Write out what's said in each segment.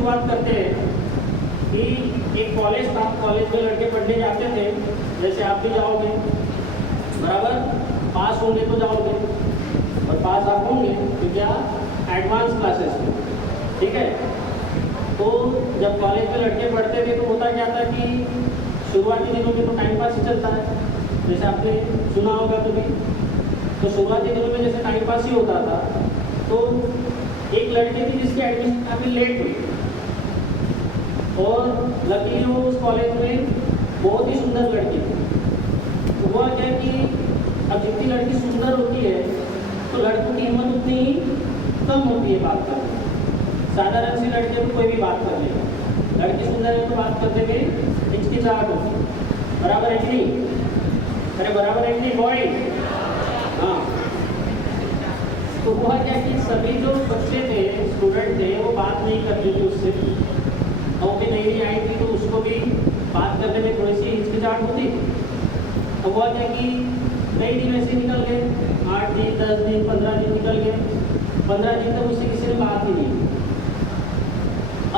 शुरुआत करते हैं कि एक कॉलेज था, कॉलेज में लड़के पढ़ने जाते थे, जैसे आप भी जाओगे, बराबर, पास होंगे तो जाओगे, और पास आप होंगे तो क्या एडवांस क्लासेस में, ठीक है। तो जब कॉलेज में लड़के पढ़ते थे तो होता क्या था कि शुरुआती दिनों में तो टाइम पास ही चलता है, जैसे आपने सुना होगा कभी। तो शुरुआती दिनों में जैसे टाइम पास ही होता था, तो एक लड़की थी जिसकी एडमिशन काफ़ी लेट हुई, और लकीली वो उस कॉलेज में बहुत ही सुंदर लड़की थी। तो हुआ क्या कि अब जितनी लड़की सुंदर होती है तो लड़कों की हिम्मत उतनी ही कम होती है बात करने। साधारण सी लड़की तो कोई भी बात कर लेगा, लड़की सुंदर है तो बात करते में हिचकिचाहट होती है, बराबर है कि नहीं? अरे बराबर है कि नहीं बॉय? हाँ। तो हुआ क्या कि सभी जो बच्चे थे, स्टूडेंट थे, वो बात नहीं करते थे उससे, और भी नई नई आई थी तो उसको भी बात करने में थोड़ी सी हिचकिचाहट होती थी। अब हुआ क्या कि कई दिन ऐसे निकल गए, 8 दिन 10 दिन 15 दिन निकल गए, 15 दिन तक उससे किसी ने बात ही नहीं की।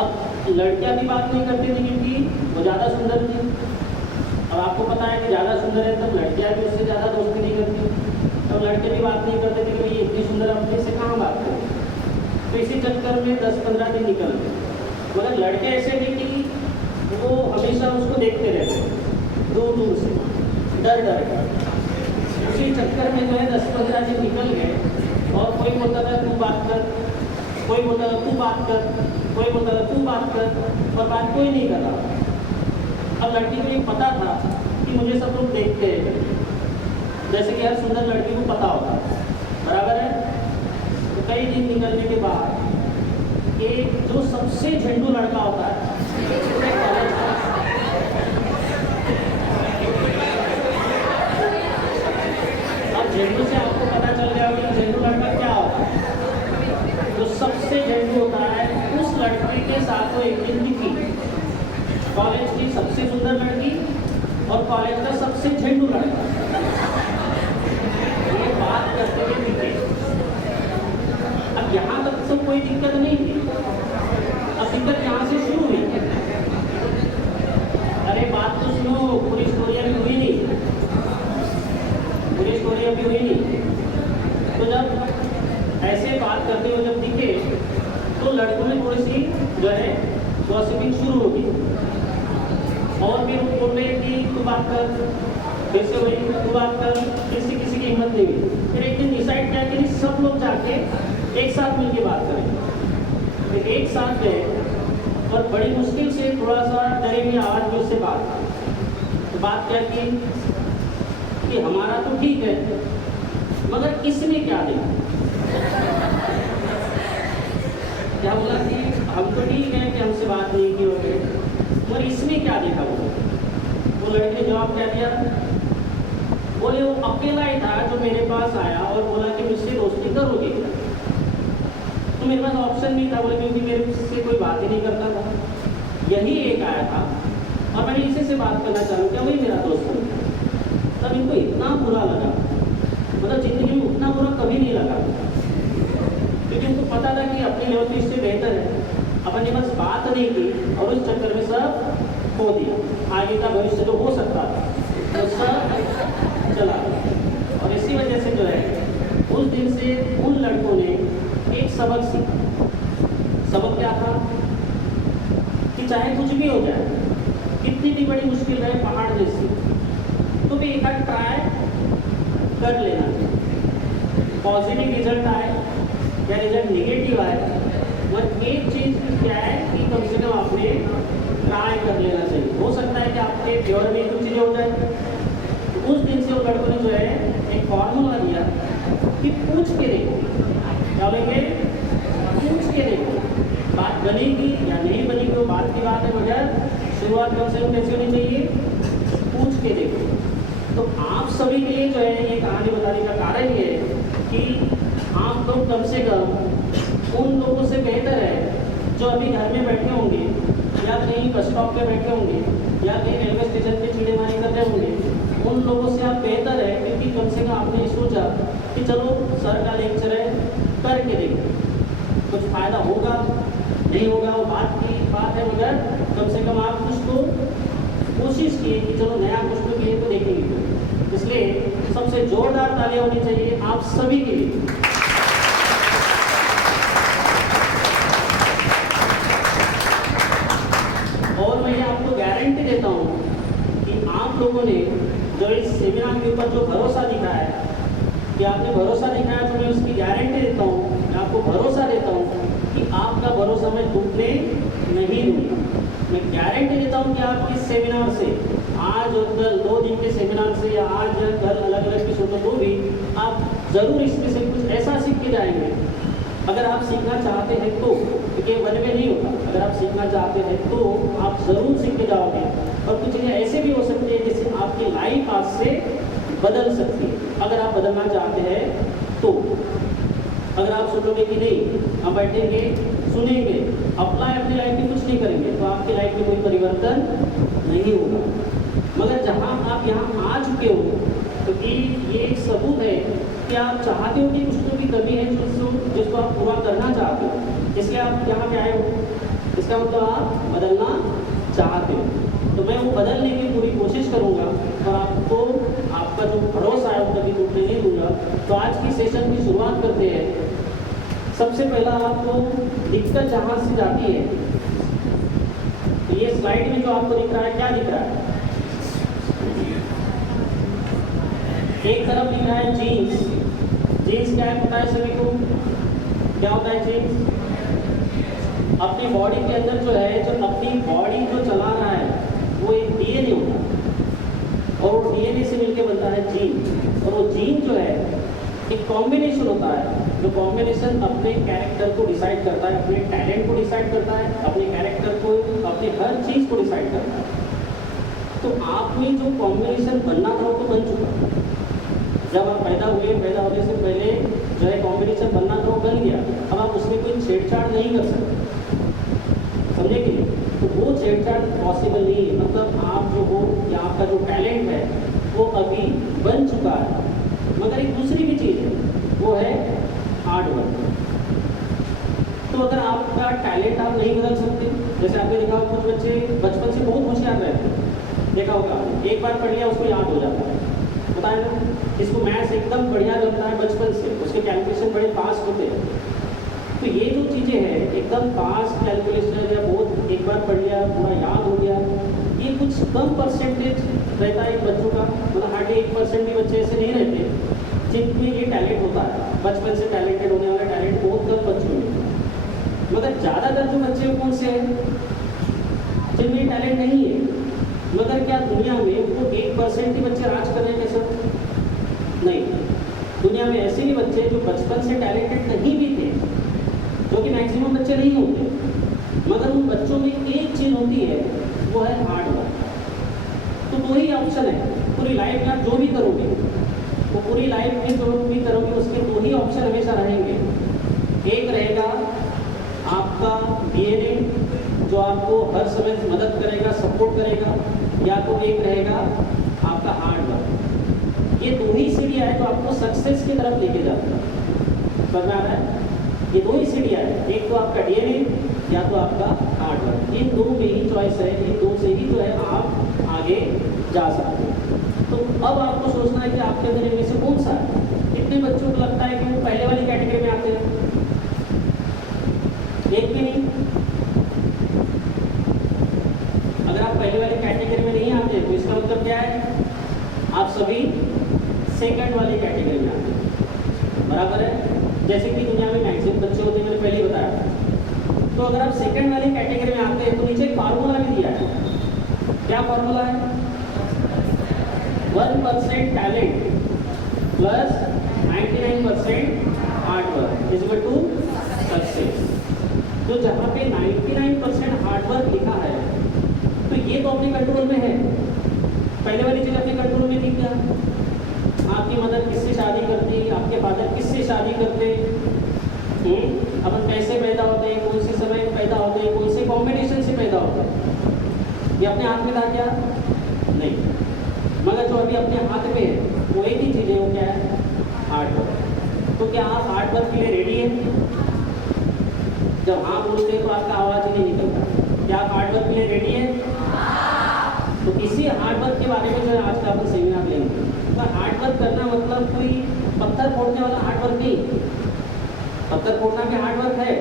अब लड़कियां भी बात नहीं करती थी क्योंकि वो ज़्यादा सुंदर थी। अब आपको पता है कि ज़्यादा सुंदर है तब लड़कियां भी उससे ज़्यादा दोस्ती नहीं करती, तब लड़के भी बात नहीं करते थे कि भाई इतनी सुंदर अपने से कहाँ बात करें। तो इसी चक्कर में 10-15 दिन निकल गए, मगर लड़के ऐसे थे कि वो हमेशा उसको देखते रहते दूर दूर से, डर डर कर। उसी चक्कर में जो है 10-15 दिन निकल गए, और कोई बोलता था तू बात कर, कोई बोलता था तू बात कर, कोई बोलता था तू बात कर, और बात कोई नहीं कर रहा। अब लड़की को ये पता था कि मुझे सब लोग देखते हैं, जैसे कि हर सुंदर लड़की को पता होता है, बराबर है। तो कई दिन निकलने के बाद एक जो सबसे झंडू लड़का होता है कॉलेज का, अब झंडू से आपको पता चल गया कि झंडू लड़का क्या होता है। जो सबसे झंडू होता है उस लड़की के साथ वो एक दिन दिखी, कॉलेज की सबसे सुंदर लड़की और कॉलेज का सबसे झंडू लड़का, ये बात करते हुए दिखे। अब यहाँ तक तो कोई दिक्कत नहीं थी, अब दिक्कत यहाँ से शुरू हुई। अरे बात तो सुनो, पूरी स्टोरी अभी हुई नहीं, पूरी स्टोरी अभी हुई नहीं। तो जब ऐसे बात करते हुए जब दिखे तो लड़कों में थोड़ी सी जो है गॉसिपिंग शुरू हो गई, और फिर बोल रहे कि तू बात कर, फिर से वही तू बात कर, किसी किसी की हिम्मत नहीं हुई। फिर एक दिन डिसाइड किया कि सब लोग जाके एक साथ मिलकर बात करें। फिर एक साथ गए और बड़ी मुश्किल से थोड़ा सा डरी हुई आवाज़ में उससे बात की। तो बात क्या की कि हमारा तो ठीक है, मगर इसमें क्या देखा। क्या बोला कि हम तो ठीक है कि हमसे बात नहीं की होगी, और इसमें क्या देखा। वो लड़के ने जवाब क्या दिया, बोले वो अकेला ही था जो मेरे पास आया और बोला कि मुझसे दोस्ती करोगे। तो मेरे पास ऑप्शन नहीं था, बोले क्योंकि मेरे से कोई बात ही नहीं करता था, यही एक आया था और मैंने इसी से बात करना चालू किया, वही मेरा दोस्त था। तब इनको इतना बुरा लगा, मतलब जिंदगी में उतना बुरा कभी नहीं लगा, क्योंकि उनको पता था कि अपनी लेवल पे इससे बेहतर है। अपन ने बस बात नहीं की और उस चक्कर में सब खो दिया, आगे का भविष्य जो हो सकता था तो सब चला। और इसी वजह से जो है उस दिन से उन लड़कों ने एक सबक सीखा। सबक क्या था कि चाहे कुछ भी हो जाए, कितनी भी बड़ी मुश्किल रहे, पहाड़ जैसी, तो भी एक बार ट्राई कर लेना चाहिए। पॉजिटिव रिजल्ट आए या रिजल्ट निगेटिव आए, और एक चीज़ क्या है कि कम से कम आपने ट्राई कर लेना चाहिए। हो सकता है कि आपके फेवर में कुछ चीज़ें हो जाए। तो उस दिन से उन लड़कों ने जो है एक फॉर्मूला दिया कि पूछ के देखो, क्या बोलेंगे, पूछ के देखो, बात बनेगी या नहीं बनेगी वो बात की बात है, मगर शुरुआत कम से कम कैसे होनी चाहिए, पूछ के देखो। तो आप सभी के लिए जो है ये कहानी बताने का कारण ये है कि आप लोग कम से कम उन लोगों से बेहतर है जो अभी घर में बैठे होंगे या कहीं बस स्टॉप पे बैठे होंगे या कहीं रेलवे स्टेशन पे चिड़ेमारी कर रहे होंगे। उन लोगों से आप बेहतर है क्योंकि कम से कम आपने सोचा कि चलो सर का लेक्चर है, करके देखो, कुछ फ़ायदा होगा नहीं होगा वो बात की बात है, मगर कम से कम आप कुछ तो कोशिश किए कि चलो नया कुछ तो किए तो देखेंगे। इसलिए सबसे जोरदार तालियां होनी चाहिए आप सभी के लिए। और मैं आपको गारंटी देता हूँ कि आप लोगों ने जो इस सेमिनार के ऊपर जो भरोसा दिखाया है, कि आपने भरोसा दिखाया, तो मैं उसकी गारंटी देता हूँ, मैं आपको भरोसा देता हूँ कि आपका भरोसा मैं टूटने नहीं दूंगा। मैं गारंटी देता हूँ कि आप इस सेमिनार से, आज और कल 2 दिन के सेमिनार से या आज या कल अलग अलग किस्मों को भी आप ज़रूर इसमें से कुछ ऐसा सीख के जाएंगे। अगर आप सीखना चाहते हैं तो, क्योंकि वन में नहीं होता, अगर आप सीखना चाहते हैं तो आप ज़रूर सीख के जाओगे। और कुछ चीज़ें ऐसे भी हो सकती है जिससे आपकी लाइफ आज से बदल सकती है, अगर आप बदलना चाहते हैं तो। अगर आप सोचोगे कि नहीं हम बैठेंगे सुनेंगे अप्लाई अपनी लाइफ में कुछ नहीं करेंगे, तो आपकी लाइफ में कोई परिवर्तन नहीं होगा। मगर जहाँ आप यहाँ आ चुके हो, तो ये एक सबूत है कि आप चाहते हो कि कुछ तो भी कमी है जिसको आप पूरा करना चाहते हो, इसलिए आप यहाँ पे आए हो। इसका मतलब आप बदलना चाहते हो, तो मैं वो बदलने की पूरी कोशिश करूँगा और आपको आपका जो भरोसा है वो कभी टूटने नहीं दूंगा। तो आज की सेशन की शुरुआत करते हैं। सबसे पहला आपको दिक्कत जहाँ से जाती है, तो ये स्लाइड में जो आपको दिख रहा है, क्या दिख रहा है? एक तरफ दिख रहा है जीन्स। जीन्स क्या होता है सभी को? क्या होता है जीन्स? अपनी बॉडी के अंदर जो है, जो अपनी बॉडी जो चला रहा है वो एक डीएनए होता है, और वो डीएनए से मिलकर बनता है जीन। और वो जीन जो है एक कॉम्बिनेशन होता है, जो कॉम्बिनेशन अपने कैरेक्टर को डिसाइड करता है, अपने टैलेंट को डिसाइड करता है, अपने कैरेक्टर को, अपने हर चीज़ को डिसाइड करता है। तो आप में जो कॉम्बिनेशन बनना था वो तो बन चुका। जब आप पैदा हुए, पैदा होने से पहले जो है कॉम्बिनेशन बनना था वो बन गया। अब आप उसमें कोई छेड़छाड़ नहीं कर सकते, समझे कि नहीं? तो वो छेड़छाड़ पॉसिबल नहीं है। मतलब आप जो हो या आपका जो टैलेंट है वो अभी बन चुका है। मगर एक दूसरी भी चीज़ है, वो है हार्ड वर्क। तो अगर आपका टैलेंट आप नहीं बदल सकते, जैसे आपने देखा कुछ बच्चे बचपन से बहुत होशियार रहते हैं, देखा होगा, एक बार पढ़ लिया उसको याद हो जाता है, पता है ना? इसको मैथ्स एकदम बढ़िया लगता है बचपन से, उसके कैलकुलेशन बड़े फास्ट होते हैं। तो ये जो चीज़ें हैं एकदम फास्ट कैलकुलेशन या बहुत एक बार पढ़ लिया पूरा याद हो गया, ये कुछ कम परसेंटेज रहता है बच्चों का। मतलब हार्डली 1% भी बच्चे ऐसे नहीं रहते जिनमें ये टैलेंट होता है। बचपन से टैलेंटेड होने वाला टैलेंट बहुत कम बच्चों में। मगर ज़्यादातर जो बच्चे कौन से हैं जिनमें टैलेंट नहीं है। मगर क्या दुनिया में वो 1% ही बच्चे राज कर रहे हैं कैसे? नहीं, दुनिया में ऐसे भी बच्चे जो बचपन से टैलेंटेड नहीं भी थे, जो कि मैक्सिमम बच्चे नहीं होते, मगर उन बच्चों में एक चीज़ होती है, वो है हार्ड वर्क। तो 2 ही ऑप्शन है पूरी लाइफ में, आप जो भी करोगे वो पूरी लाइफ में जो भी करोगे उसके 2 ही ऑप्शन हमेशा रहेंगे। एक रहेगा आपका डीएनए जो आपको हर समय मदद करेगा, सपोर्ट करेगा, या तो एक रहेगा आपका हार्ड वर्क। ये 2 ही सीढ़ियाँ है तो आपको सक्सेस की तरफ लेके जाता है। समझ में आ रहा है? ये 2 ही सीढ़ियाँ है, एक तो आपका डीएनए या तो आपका हार्ड वर्क। इन 2 में ही चॉइस है, इन 2 से ही जो है आप आगे जा सकते हैं। तो अब आपको सोचना है कि आपके अंदर इनमें से कौन सा है। कितने बच्चों को लगता है कि वो पहले वाली कैटेगरी में आते हैं? एक भी नहीं। अगर आप पहले वाली कैटेगरी में नहीं आते तो इसका मतलब क्या है? आप सभी सेकंड वाली कैटेगरी में आते हैं, बराबर है? जैसे कि दुनिया में मैक्सिमम बच्चे होते हैं, मैंने पहले ही बताया। तो अगर आप सेकंड वाली कैटेगरी में आते हैं तो नीचे एक फार्मूला भी दिया है। क्या फार्मूला है? 1% talent plus 99% hard work is equal to success. तो जहाँ पे 99% हार्ड वर्क लिखा है तो ये तो अपने कंट्रोल में है। पहले वाली चीज़ अपने कंट्रोल में थी क्या? आपकी मदर किससे शादी करती, आपके फादर किससे शादी करते, अपन कैसे पैदा होते हैं, कौन से समय पैदा होते हैं, कौन से कॉम्बिनेशन से पैदा होते हैं, ये अपने हाथ में था क्या? नहीं। मगर जो अभी अपने हाथ में है वो एक ही चीज़ है, वो क्या है? Hard work. तो क्या आप हार्ड वर्क के लिए रेडी हैं? जब हाँ बोलते हैं तो आपका आवाज़ ही नहीं निकलता। क्या आप हार्डवर्क के लिए रेडी है? तो इसी हार्डवर्क के बारे में जो है आज का अपन सेमिनार लेंगे। तो हार्डवर्क करना मतलब कोई पत्थर फोड़ने वाला हार्डवर्क नहीं। पत्थर फोड़ना भी हार्डवर्क है,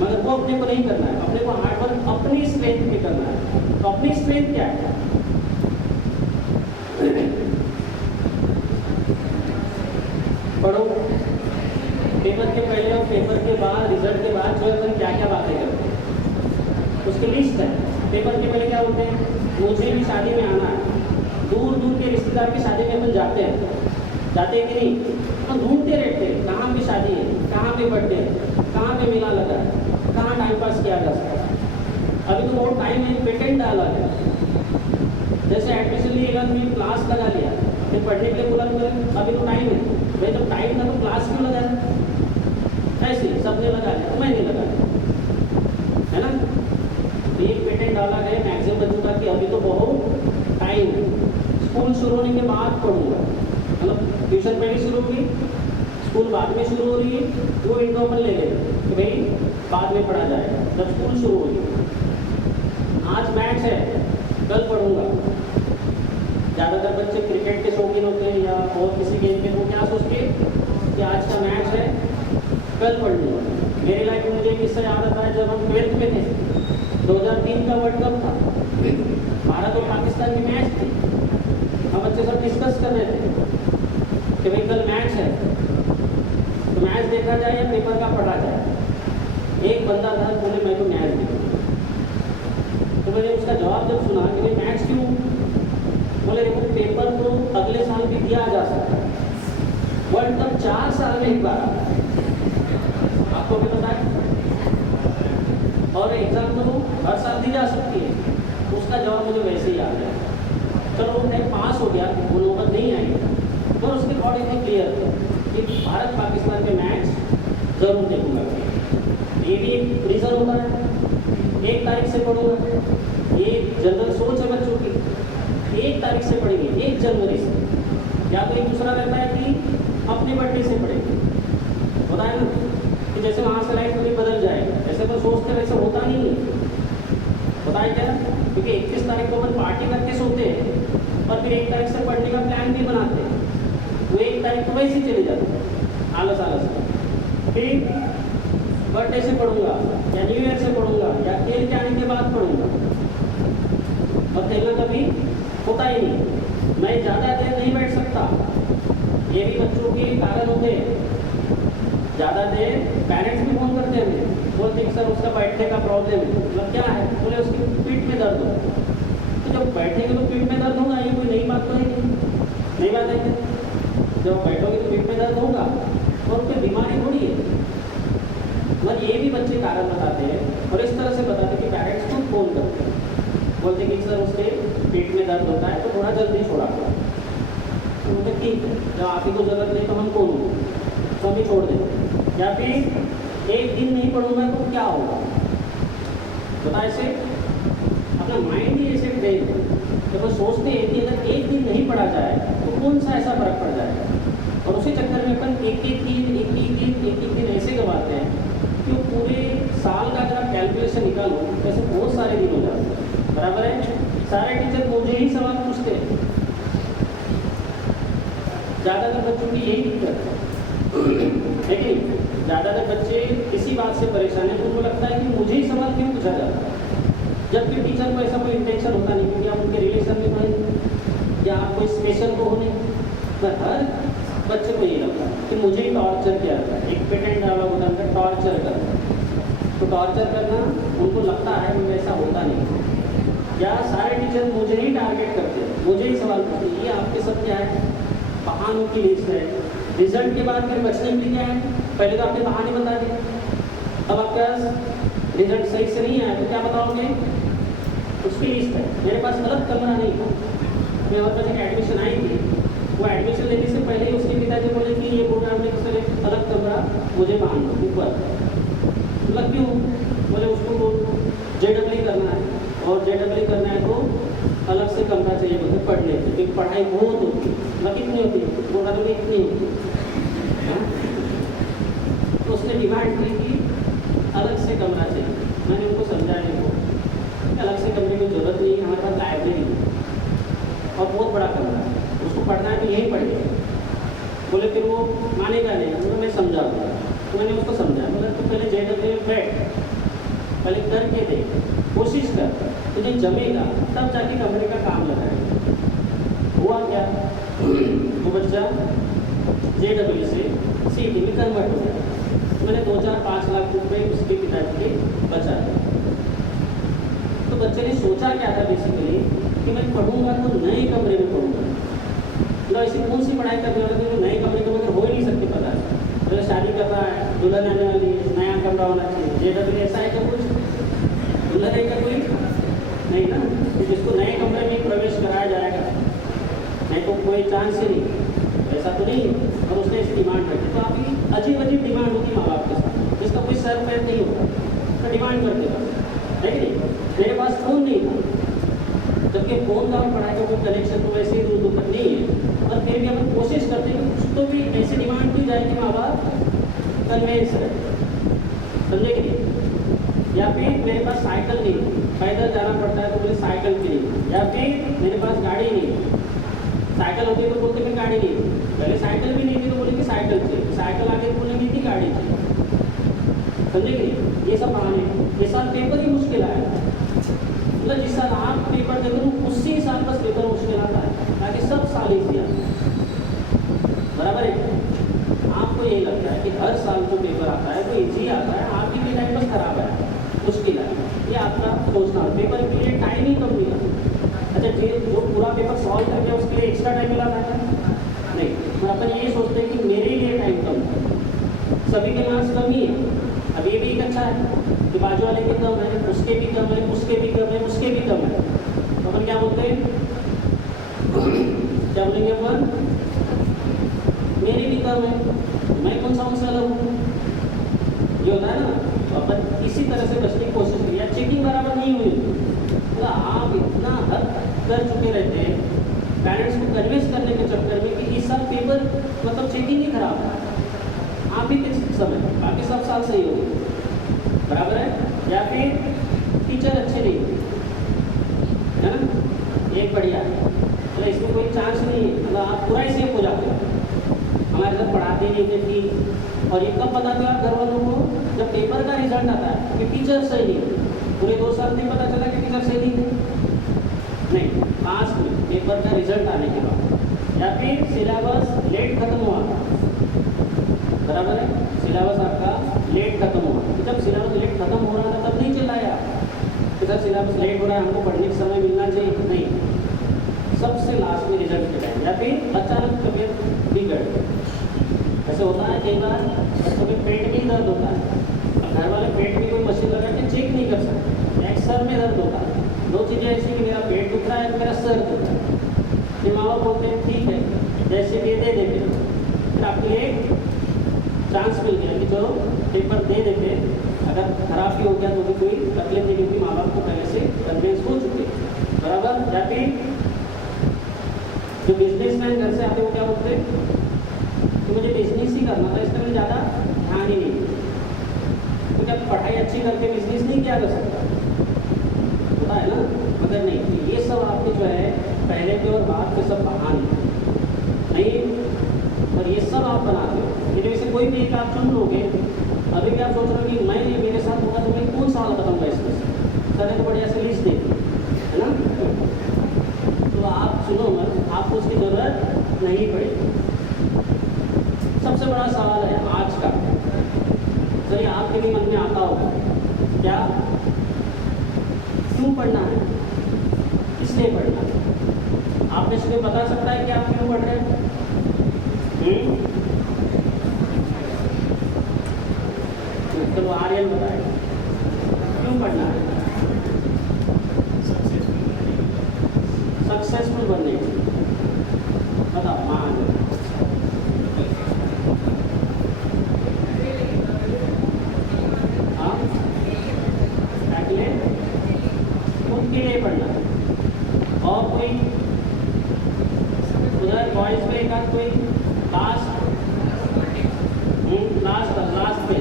मगर वो अपने को नहीं करना है। अपने को हार्डवर्क अपनी स्ट्रेंथ पे करना है। तो अपनी स्ट्रेंथ क्या है? पढ़ो। पेपर के पहले और पेपर के बाद, रिजल्ट के बाद जो है अपन क्या क्या बातें करते हैं उसकी लिस्ट है। पेपर के पहले क्या बोलते हैं? मुझे भी शादी में आना है। दूर दूर के रिश्तेदार की शादी में अपन जाते हैं कि नहीं? तो ढूंढते रहते हैं कहाँ पे शादी है, कहाँ पे बर्थडे है, कहाँ पे मेला लगा है, कहाँ टाइम पास किया जा सकता है। अभी तो बहुत टाइम है, पेटेंट डाला है। जैसे एडमिशन लिएगा तो ये क्लास लगा लिया, फिर पढ़ने के लिए बोला तो अभी तो टाइम है भाई, जब टाइम था तो क्लास क्यों लगाया? ऐसे सबने लगा लिया, मैं नहीं लगा, है ना? तो ये पेटेंट डाला है मैक्सिमम बच्चों का कि अभी तो बहुत टाइम है, स्कूल शुरू होने के बाद पढ़ूंगा। मतलब ट्यूशन पहले शुरू होगी, स्कूल बाद में शुरू हो रही है, वो विंडो अपन ले लेंगे कि भाई बाद में पढ़ा जाएगा जब स्कूल शुरू होगी। आज मैच है, कल पढ़ूंगा। ज़्यादातर बच्चे क्रिकेट के शौकीन होते हैं या और किसी गेम के, वो क्या सोचते हैं कि आज का मैच है, कल पढ़ लूँगा। मेरी लाइफ में मुझे एक किस्सा याद आता है, जब हम 12th में थे, 2003 का वर्ल्ड कप था, भारत और पाकिस्तान की मैच थी। हम बच्चे सब डिस्कस कर रहे थे कि भाई कल मैच है, तो मैच देखा जाए या पेपर का पढ़ा जाए। एक बंदा था बोले मैं तो मैच देखूँ। तो मैंने उसका जवाब जब सुना कि भाई मैच क्यों, बोले देखो पेपर तो अगले साल भी दिया जा सकता है, वर्ल्ड कप 4 साल में एक बार आता है, आपको भी पता है, और एग्जाम तो हर साल दी जा सकती है। उसका जवाब मुझे वैसे ही याद है। चलो वो खैर पास हो गया, वो नौबत नहीं आई, पर उसके अकॉर्डिंग तो क्लियर था कि भारत पाकिस्तान के मैच जरूर देखूंगा। ये भी एक रीज़न होता है, 1 तारीख से पढ़ूंगा, ये जनरल सोच है बच्चों की, 1 तारीख से पढ़ेंगे, 1 जनवरी से। या तो एक दूसरा रहता है कि अपने बर्थडे से पढ़ेंगे, होता है ना कि जैसे वहाँ से लाइफ कभी बदल जाएगा, ऐसे तो सोचते वैसे होता नहीं है, होता है क्या? क्योंकि 31 तारीख को अपन पार्टी करके सोते हैं और फिर 1 तारीख से पढ़ने का प्लान भी बनाते हैं, वो 1 तारीख को वैसे ही चले जाते हैं आलस फिर बर्थडे से पढ़ूंगा या न्यू ईयर से पढ़ूंगा या खेल के आने के बाद पढ़ूंगा, और खेलना कभी होता ही नहीं। मैं ज़्यादा देर नहीं बैठ सकता, ये भी बच्चों के कारण होते हैं। ज़्यादा देर पेरेंट्स भी फोन करते हैं, बोलते हैं सर उसका बैठने का प्रॉब्लम है। मतलब क्या है? बोले उसकी पीठ में दर्द हो। तो जब बैठेंगे तो पीठ में दर्द होगा, ये कोई नई बात तो है नहीं बात है। जब बैठोगे तो पीठ में दर्द होगा, और फिर बीमारी थोड़ी है। मतलब ये भी बच्चे कारण बताते हैं, और इस तरह से बताते हैं कि पेरेंट्स को फोन करते हैं, बोलते कि सर उसके पेट में दर्द होता है तो थोड़ा जल्दी छोड़ा करो। तो बोलते ठीक है, जब आप ही को जरूरत नहीं तो हम कौन हो, तो हम ही छोड़ देंगे। या फिर 1 दिन नहीं पढ़ूंगा तो क्या होगा, बता ऐसे अपना माइंड ही ऐसे ट्रेन है। जब वो सोचते हैं कि अगर 1 दिन नहीं पढ़ा जाए तो कौन सा ऐसा फर्क पड़ जाएगा, और उसी चक्कर में अपन एक एक दिन ऐसे गवाते हैं कि वो पूरे साल का अगर आप कैलकुलेशन निकालो वैसे बहुत सारे दिन हो जाते हैं। बराबर है? सारे टीचर मुझे ही सवाल पूछते हैं, ज़्यादातर बच्चों की यही दिक्कत है। लेकिन ज़्यादातर बच्चे इसी बात से परेशान हैं, उनको लगता है कि मुझे ही सवाल क्यों पूछा जाता है, जबकि टीचर को ऐसा कोई इंटेंशन होता नहीं, क्योंकि आप उनके रिलेशन में पढ़ें या आप कोई स्पेशल को होने, पर हर बच्चे को ये लगता है कि मुझे ही टॉर्चर किया जाता है। एक पेटेंट डायलॉग होता है टॉर्चर करना, तो टॉर्चर करना उनको लगता है कि वैसा होता नहीं। या सारे टीचर मुझे ही टारगेट करते हैं, मुझे ही सवाल पूछते हैं। ये आपके सब क्या है? बहानों की लिस्ट है। रिजल्ट के बाद फिर बचने के लिए क्या है? पहले तो आपने बहाने बता दिए, अब आपके पास रिजल्ट सही से नहीं आया तो क्या बताओगे? उसकी लिस्ट है। मेरे पास अलग कमरा नहीं था, मेरे पास एक एडमिशन आई थी, वो एडमिशन लेने से पहले ही उसके पिताजी बोले कि ये प्रोग्राम में किसी अलग कमरा मुझे बांध दो ऊपर। मतलब क्यों? बोले उसको JEE करना है, और JEE करना है तो अलग से कमरा चाहिए बोलते पढ़ने के, क्योंकि पढ़ाई बहुत होती है। मतलब कितनी होती है? वो बोले इतनी होती है। तो उसने डिमांड की कि अलग से कमरा बोले फिर वो मानेगा नहीं, बोला मैं समझा दूँगा। तो मैंने उसको समझाया, बोला तू पहले JEE बैठ, पहले करके दे, कोशिश कर, तुझे जमेगा तब जाके कंपनी का काम लगाएगा। हुआ क्या, वो बच्चा JEE से CET में कन्वर्ट हो गया। मैंने 2-4-5 लाख रुपए उसके पिताजी के बचाए। तो बच्चे ने सोचा क्या था बेसिकली कि मैं पढ़ूंगा तो नए कमरे में पढ़ूंगा। तो ऐसी कौन सी पढ़ाई करने वाले थे जो नए कमरे के बगैर हो ही नहीं सकते, पता है तो शादी कर रहा है, दुल्हन आने वाली है, नया कमरा होना चाहिए। JEE ऐसा है क्या कुछ, दुल्हन है क्या कोई नहीं ना, तो जिसको नए कमरे में प्रवेश कराया जाएगा, नहीं तो कोई चांस ही नहीं, ऐसा तो नहीं है। और उसने ऐसी डिमांड रखी, तो आपकी अजीब अजीब डिमांड होती माँ बाप के साथ, जिसका कोई सर पैर नहीं होता, तो डिमांड करते बस, है कि नहीं। मेरे पास फ़ोन नहीं था, जबकि फ़ोन का और पढ़ाई का कोई कनेक्शन तो वैसे ही दूर दूर तक नहीं है, और फिर भी हम कोशिश करते हैं कि कुछ तो भी ऐसी डिमांड की जाए कि माँ बाप कन्वेंस रहे, समझे कि नहीं। या फिर मेरे पास साइकिल नहीं, पैदल जाना पड़ता है तो बोले साइकिल भी नहीं, या फिर मेरे पास गाड़ी नहीं, साइकिल होती तो बोलते मैं गाड़ी नहीं, पहले साइकिल भी नहीं थी तो बोले कि साइकिल चाहिए, साइकिल आगे तो बोले नहीं थी गाड़ी चाहिए, समझे कि नहीं। ये सब बहाने। ये साल पेपर ही मुश्किल आया, मतलब जिस साल आप पेपर देते हो उसी साल बस पेपर मुश्किल आता है, ताकि सब साल इजी आता है, बराबर है। आपको ये लगता है कि हर साल जो पेपर आता है वो इजी आता है, आपकी भी टाइम बस खराब है, मुश्किल है, ये आपका सोचना। पेपर के लिए टाइम ही कम मिला, अच्छा जो पूरा पेपर सॉल्व कर गया उसके लिए एक्स्ट्रा टाइम मिला था नहीं, तो अपन ये सोचते हैं कि मेरे लिए टाइम कम है, सभी के मार्क्स कम ही है। अब ये भी एक अच्छा है कि बाजू वाले के कम है, उसके भी कम है, उसके भी कम है, उसके भी कम है, तो अपन क्या बोलते हैं, क्या बोलेंगे अपन, मेरी भी कम है, मैं कौन सा उनसे अलग हूँ, ये होता है ना। तो अपन इसी तरह से बचने की कोशिश करिए, या चीटिंग बराबर नहीं हुई, तो आप इतना हद कर चुके रहते हैं पेरेंट्स को कन्विंस करने के चक्कर में कि इस साल पेपर मतलब चीटिंग ही खराब है, आप ही के समय बाकी सब साल सही होगी, बराबर है। या फिर टीचर अच्छे नहीं है ना, एक बढ़िया है, तो इसमें कोई चांस नहीं है, मतलब आप पूरा ही सेफ हो जाते हो, हमारे साथ पढ़ाते नहीं थे ठीक। और ये कब पता चला घर वालों को, जब पेपर का रिजल्ट आता है कि टीचर सही नहीं, पूरे 2 साल नहीं पता चला कि टीचर सही नहीं नहीं, पास में पेपर का रिजल्ट आने के बाद। या फिर सिलेबस लेट खत्म हुआ, बराबर है, सिलेबस आपका लेट खत्म हुआ, तो जब सिलेबस लेट खत्म हो रहा था तब नहीं चिल्लाया कि सर सिलेबस लेट हो रहा है, हमको पढ़ने का समय मिलना चाहिए, नहीं, सबसे लास्ट में रिजल्ट के टाइम। या फिर अचानक तबीयत बिगड़ गई, ऐसे होता है कई बार, बच्चों के पेट में दर्द होता है, अब घर वाले पेट में कोई मशीन लगा के चेक नहीं कर सकते, एक सर में दर्द होता है, 2 चीज़ें ऐसी कि मेरा पेट दुख रहा है, मेरा सर दुख रहा है, फिर माँ बाप बोलते हैं ठीक है जैसे भी दे देते, फिर आपके लिए चांस मिल गया कि चलो पेपर दे देते, अगर खराब भी हो गया तो भी कोई तकलीफ नहीं, क्योंकि माँ बाप को पहले से कन्वेंस हो चुके, बराबर। या फिर जो बिजनेसमैन घर से आते वो क्या बोलते तो मुझे बिजनेस ही करना था, इसमें मुझे ज़्यादा ध्यान ही नहीं, तो क्या पढ़ाई अच्छी करके बिजनेस नहीं किया जा सकता, होता है ना, मगर नहीं, ये सब आपके जो है पहले के और बाद के सब बहाने नहीं, और ये सब आप बनाते हो। इनमें से कोई भी एक आप चुन लोगे, अभी भी आप सोच रहे हो कि मैं ये मेरे साथ होगा तो मैं कौन सा वाला बताऊँगा इसमें से, सर ने तो बढ़िया से लिस्ट देखी है ना, तो आप सुनो मत, आपको उसकी ज़रूरत नहीं पड़ेगी। सबसे बड़ा सवाल है आज का, चलिए आपके भी मन में आता होगा, क्या क्यों पढ़ना है, किसने पढ़ना है, आप में से कोई बता सकता है कि आप क्यों पढ़ रहे हैं? चलो आर्यन बताएगा क्यों पढ़ना है, सक्सेसफुल बनने के लिए, बताओ। मान हाँ अगले उनके लिए पढ़ना, और कोई उधर बॉयज में एक आध कोई लास्ट पे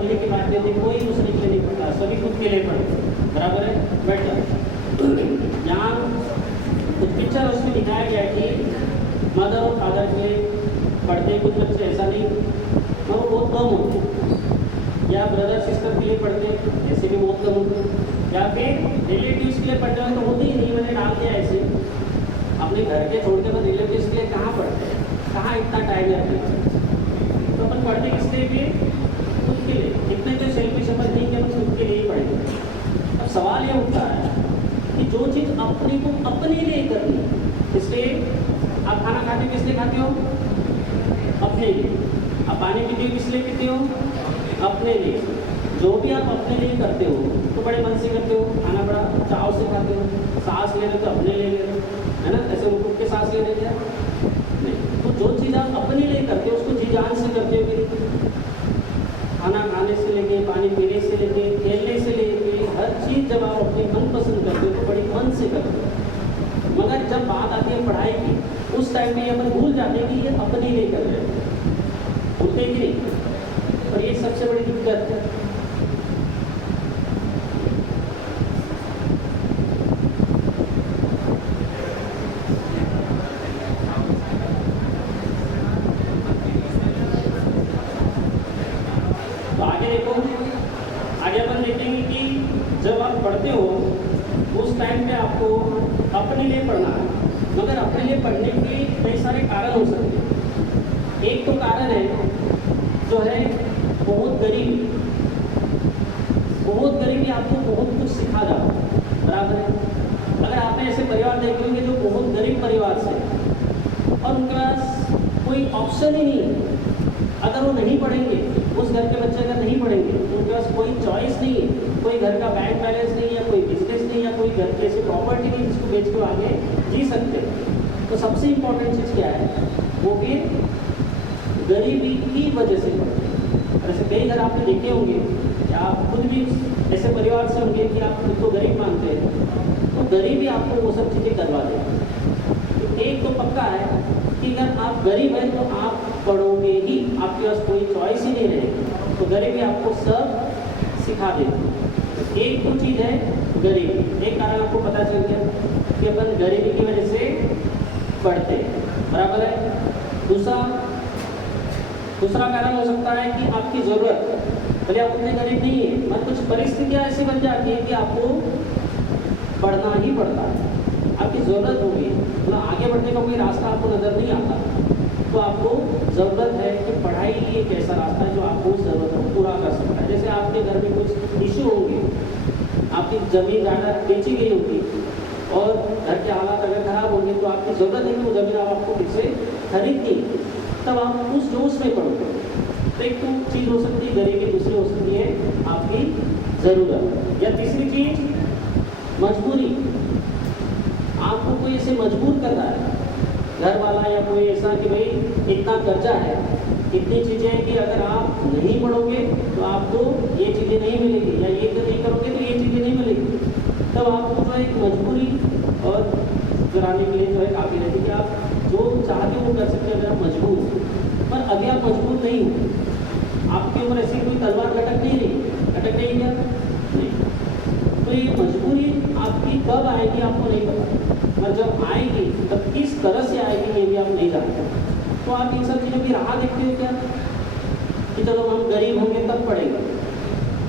बोलने की बात नहीं होती, कोई दूसरे के लिए नहीं पढ़ता, सभी खुद के लिए पढ़ते, बराबर है। बेटर यहाँ कुछ पिक्चर उसमें दिखाया गया है कि मदर और फादर के पढ़ते कुछ बच्चे, ऐसा नहीं और बहुत कम होते, या ब्रदर सिस्टर के लिए पढ़ते ऐसे भी बहुत कम होते, या फिर रिलेटिव्स के लिए पढ़ते हैं तो होते ही नहीं, मैंने डाल दिया ऐसे। अपने घर के छोड़ के तो रिलेटिव्स के लिए कहाँ पढ़ते हैं, कहाँ इतना टाइम लगता है, तो अपन पढ़ते किस लिए भी खुद के लिए, इतने जो सेल्फिश अपन नहीं कि हम खुद के लिए ही पढ़ेंगे। अब सवाल ये उठता है कि जो चीज़ अपने को अपने लिए करनी, इसलिए आप खाना खाते हो किस लिए खाते हो, अपने लिए। आप पानी पीते हो किस लिए पीते हो, अपने लिए। जो भी आप अपने लिए करते हो तो बड़े मन से करते हो, खाना बड़ा चाव से खाते हो, सांस ले रहे तो अपने ले रहे हो, है ना, ऐसे रुक के सांस ले रहे क्या नहीं। तो जो चीज़ आप अपने लिए करते हो उसको जी जान से करते हो कि खाना खाने से लेके, पानी पीने से लेके, खेलने से लेके, हर चीज़ जब आप अपनी मनपसंद करते हो तो बड़ी मन से करते हो। मगर जब बात आती है पढ़ाई की, उस टाइम पे अपन भूल जाते हैं कि ये अपने लिए कर रहे हैं, भूलते कि नहीं। और ये सबसे बड़ी दिक्कत है। तो आगे देखो, आगे अपन देखेंगे कि जब आप पढ़ते हो उस टाइम पे आपको अपने लिए पढ़ना है, मगर अपने लिए पढ़ने के कई सारे कारण हो सकते हैं। एक तो कारण है जो है बहुत गरीबी आपको बहुत कुछ सिखा जाता है, बराबर है। अगर आपने ऐसे परिवार देखे होंगे जो बहुत गरीब परिवार से और उनके पास कोई ऑप्शन ही नहीं है, अगर वो नहीं पढ़ेंगे, उस घर के बच्चे अगर नहीं पढ़ेंगे तो उनके पास कोई चॉइस नहीं है, कोई घर का बैंक बैलेंस नहीं, या कोई बिजनेस नहीं, या कोई घर की ऐसी प्रॉपर्टी नहीं जिसको बेच के आगे जी सकते। तो सबसे इम्पोर्टेंट चीज़ क्या है, वो भी गरीबी की वजह से पढ़ते हैं। ऐसे कई घर आपने देखे होंगे, या आप खुद भी ऐसे परिवार से होंगे कि आप खुद को गरीब मानते हैं, तो गरीबी आपको वो सब चीज़ें करवा देगी। तो एक तो पक्का है कि अगर आप गरीब हैं तो आप पढ़ोगे ही, आपके पास कोई चॉइस ही नहीं रहेगी, तो गरीबी आपको सब सिखा देती है। एक तो चीज़ है गरीबी, एक कारण आपको पता चल गया कि अपन गरीबी की वजह से पढ़ते हैं, बराबर है। दूसरा कारण हो सकता है कि आपकी ज़रूरत, भले आप उतने गरीब नहीं है, मगर कुछ परिस्थितियाँ ऐसी बन जाती है कि आपको पढ़ना ही पड़ता है, आपकी ज़रूरत होगी, मतलब आगे बढ़ने का कोई रास्ता आपको नज़र नहीं आता, तो आपको ज़रूरत है कि पढ़ाई ही एक ऐसा रास्ता है जो आपको उस ज़रूरत को पूरा कर सकता है। जैसे आपके घर में कुछ इशू होंगे, आपकी ज़मीन जायदाद बेची गई होगी और घर के हालात अगर खराब होंगे, तो आपकी ज़रूरत है कि वो ज़मीन आपको फिर से खरीदनी, तब आप उस जोश में पढ़ोगे। तो एक तो चीज़ हो सकती है गरीबी, दूसरी हो सकती है आपकी ज़रूरत, या तीसरी चीज़ मजबूरी। आपको कोई ऐसे मजबूर कर रहा है, घर वाला या कोई ऐसा कि भाई इतना कर्जा है, इतनी चीज़ें हैं कि अगर आप नहीं पढ़ोगे तो आपको ये चीज़ें नहीं मिलेगी, या ये तो नहीं करोगे तो ये चीज़ें नहीं मिलेगी। तब आपको जो है एक मजबूरी और कराने के लिए जो है काफ़ी रहती है कि आप जो चाहते हो वो कर सकते हैं अगर आप मजबूर हो। पर अभी आप मजबूर नहीं हो, आपके ऊपर ऐसी कोई तलवार लटक नहीं क्या नहीं। तो ये मजबूरी आपकी कब आएगी आपको नहीं पता, पर जब आएगी तब किस तरह से आएगी ये भी आप नहीं जानते। तो आप इन सब चीज़ों की राह देखते हो क्या, कि चलो हम गरीब होंगे तब पढ़ेंगे,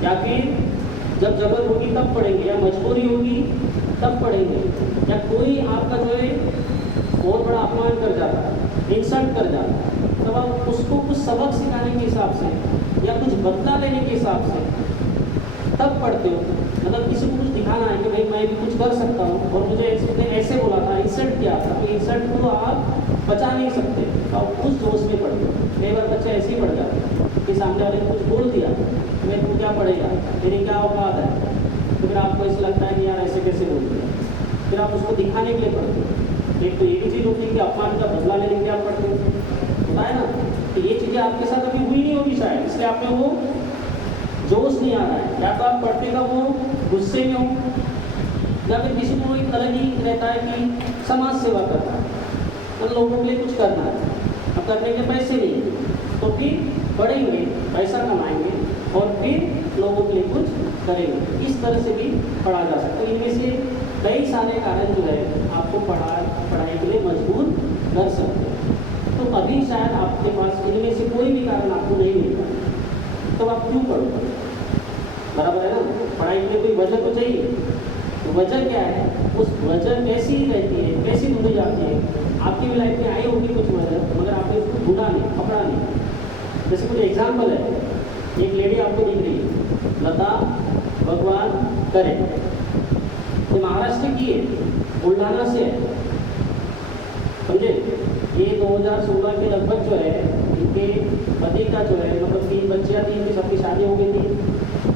या फिर जब ज़रूरत होगी तब पढ़ेंगे, या मजबूरी होगी तब पढ़ेंगे, या कोई आपका जो है बहुत बड़ा अपमान कर जाता है, इंसल्ट कर जाता है, तब आप उसको कुछ सबक सिखाने के हिसाब से या कुछ बदला लेने के हिसाब से तब पढ़ते हो। मतलब किसी को कुछ दिखाना है कि भाई मैं भी कुछ कर सकता हूँ, और मुझे ऐसे बोला था, इंसल्ट किया था, तो इंसल्ट को आप बचा नहीं सकते, आप उस जोश में पढ़ते हो। कई बार बच्चा ऐसे ही पढ़ जाता है कि सामने वाले ने कुछ बोल दिया, मैं तू क्या पढ़ेगा, तेरी क्या औकात है, तो फिर आपको ऐसा लगता है कि यार ऐसे कैसे बोल दिया, फिर आप उसको दिखाने के लिए पढ़ते हो। एक तो ये भी चीज़ होती है कि अपमान का बदला लेने के लिए आप पढ़ते हो, होता है ना। तो ये चीज़ें आपके साथ अभी हुई नहीं होगी शायद, इसलिए आप में वो जोश नहीं आ रहा है, या तो आप पढ़ते का वो गुस्से में हो, या फिर किसी को एक अलग ही रहता है कि समाज सेवा करना है, मतलब लोगों के लिए कुछ करना है, अब करने के पैसे नहीं, तो फिर पढ़ेंगे, पैसा कमाएंगे, और फिर लोगों के लिए कुछ करेंगे। इस तरह से भी पढ़ा जा सकता है। इनमें से कई सारे कारण जो है आपको पढ़ाई के लिए मजबूर कर सकते हैं। तो अभी शायद आपके पास इनमें से कोई भी कारण आपको नहीं मिलता, तो आप क्यों पढ़ो? बराबर है ना? पढ़ाई के लिए कोई वजह तो चाहिए। तो वजह क्या है? उस वजह कैसी रहती है, कैसी ढूंढी जाती है? आपकी भी लाइफ में आई होगी कुछ वजह, मगर आपने उसको ढूंढा नहीं, पकड़ा नहीं। जैसे कुछ एग्जाम्पल है, एक लेडी आपको दिख रही है, लता भगवान करे, ये महाराष्ट्र की है, बुल्ढाना से है, समझे? ये 2016 के लगभग जो है इनके पति का जो है, मतलब 3 बच्चियाँ थी, इनकी सबकी शादी हो गई थी।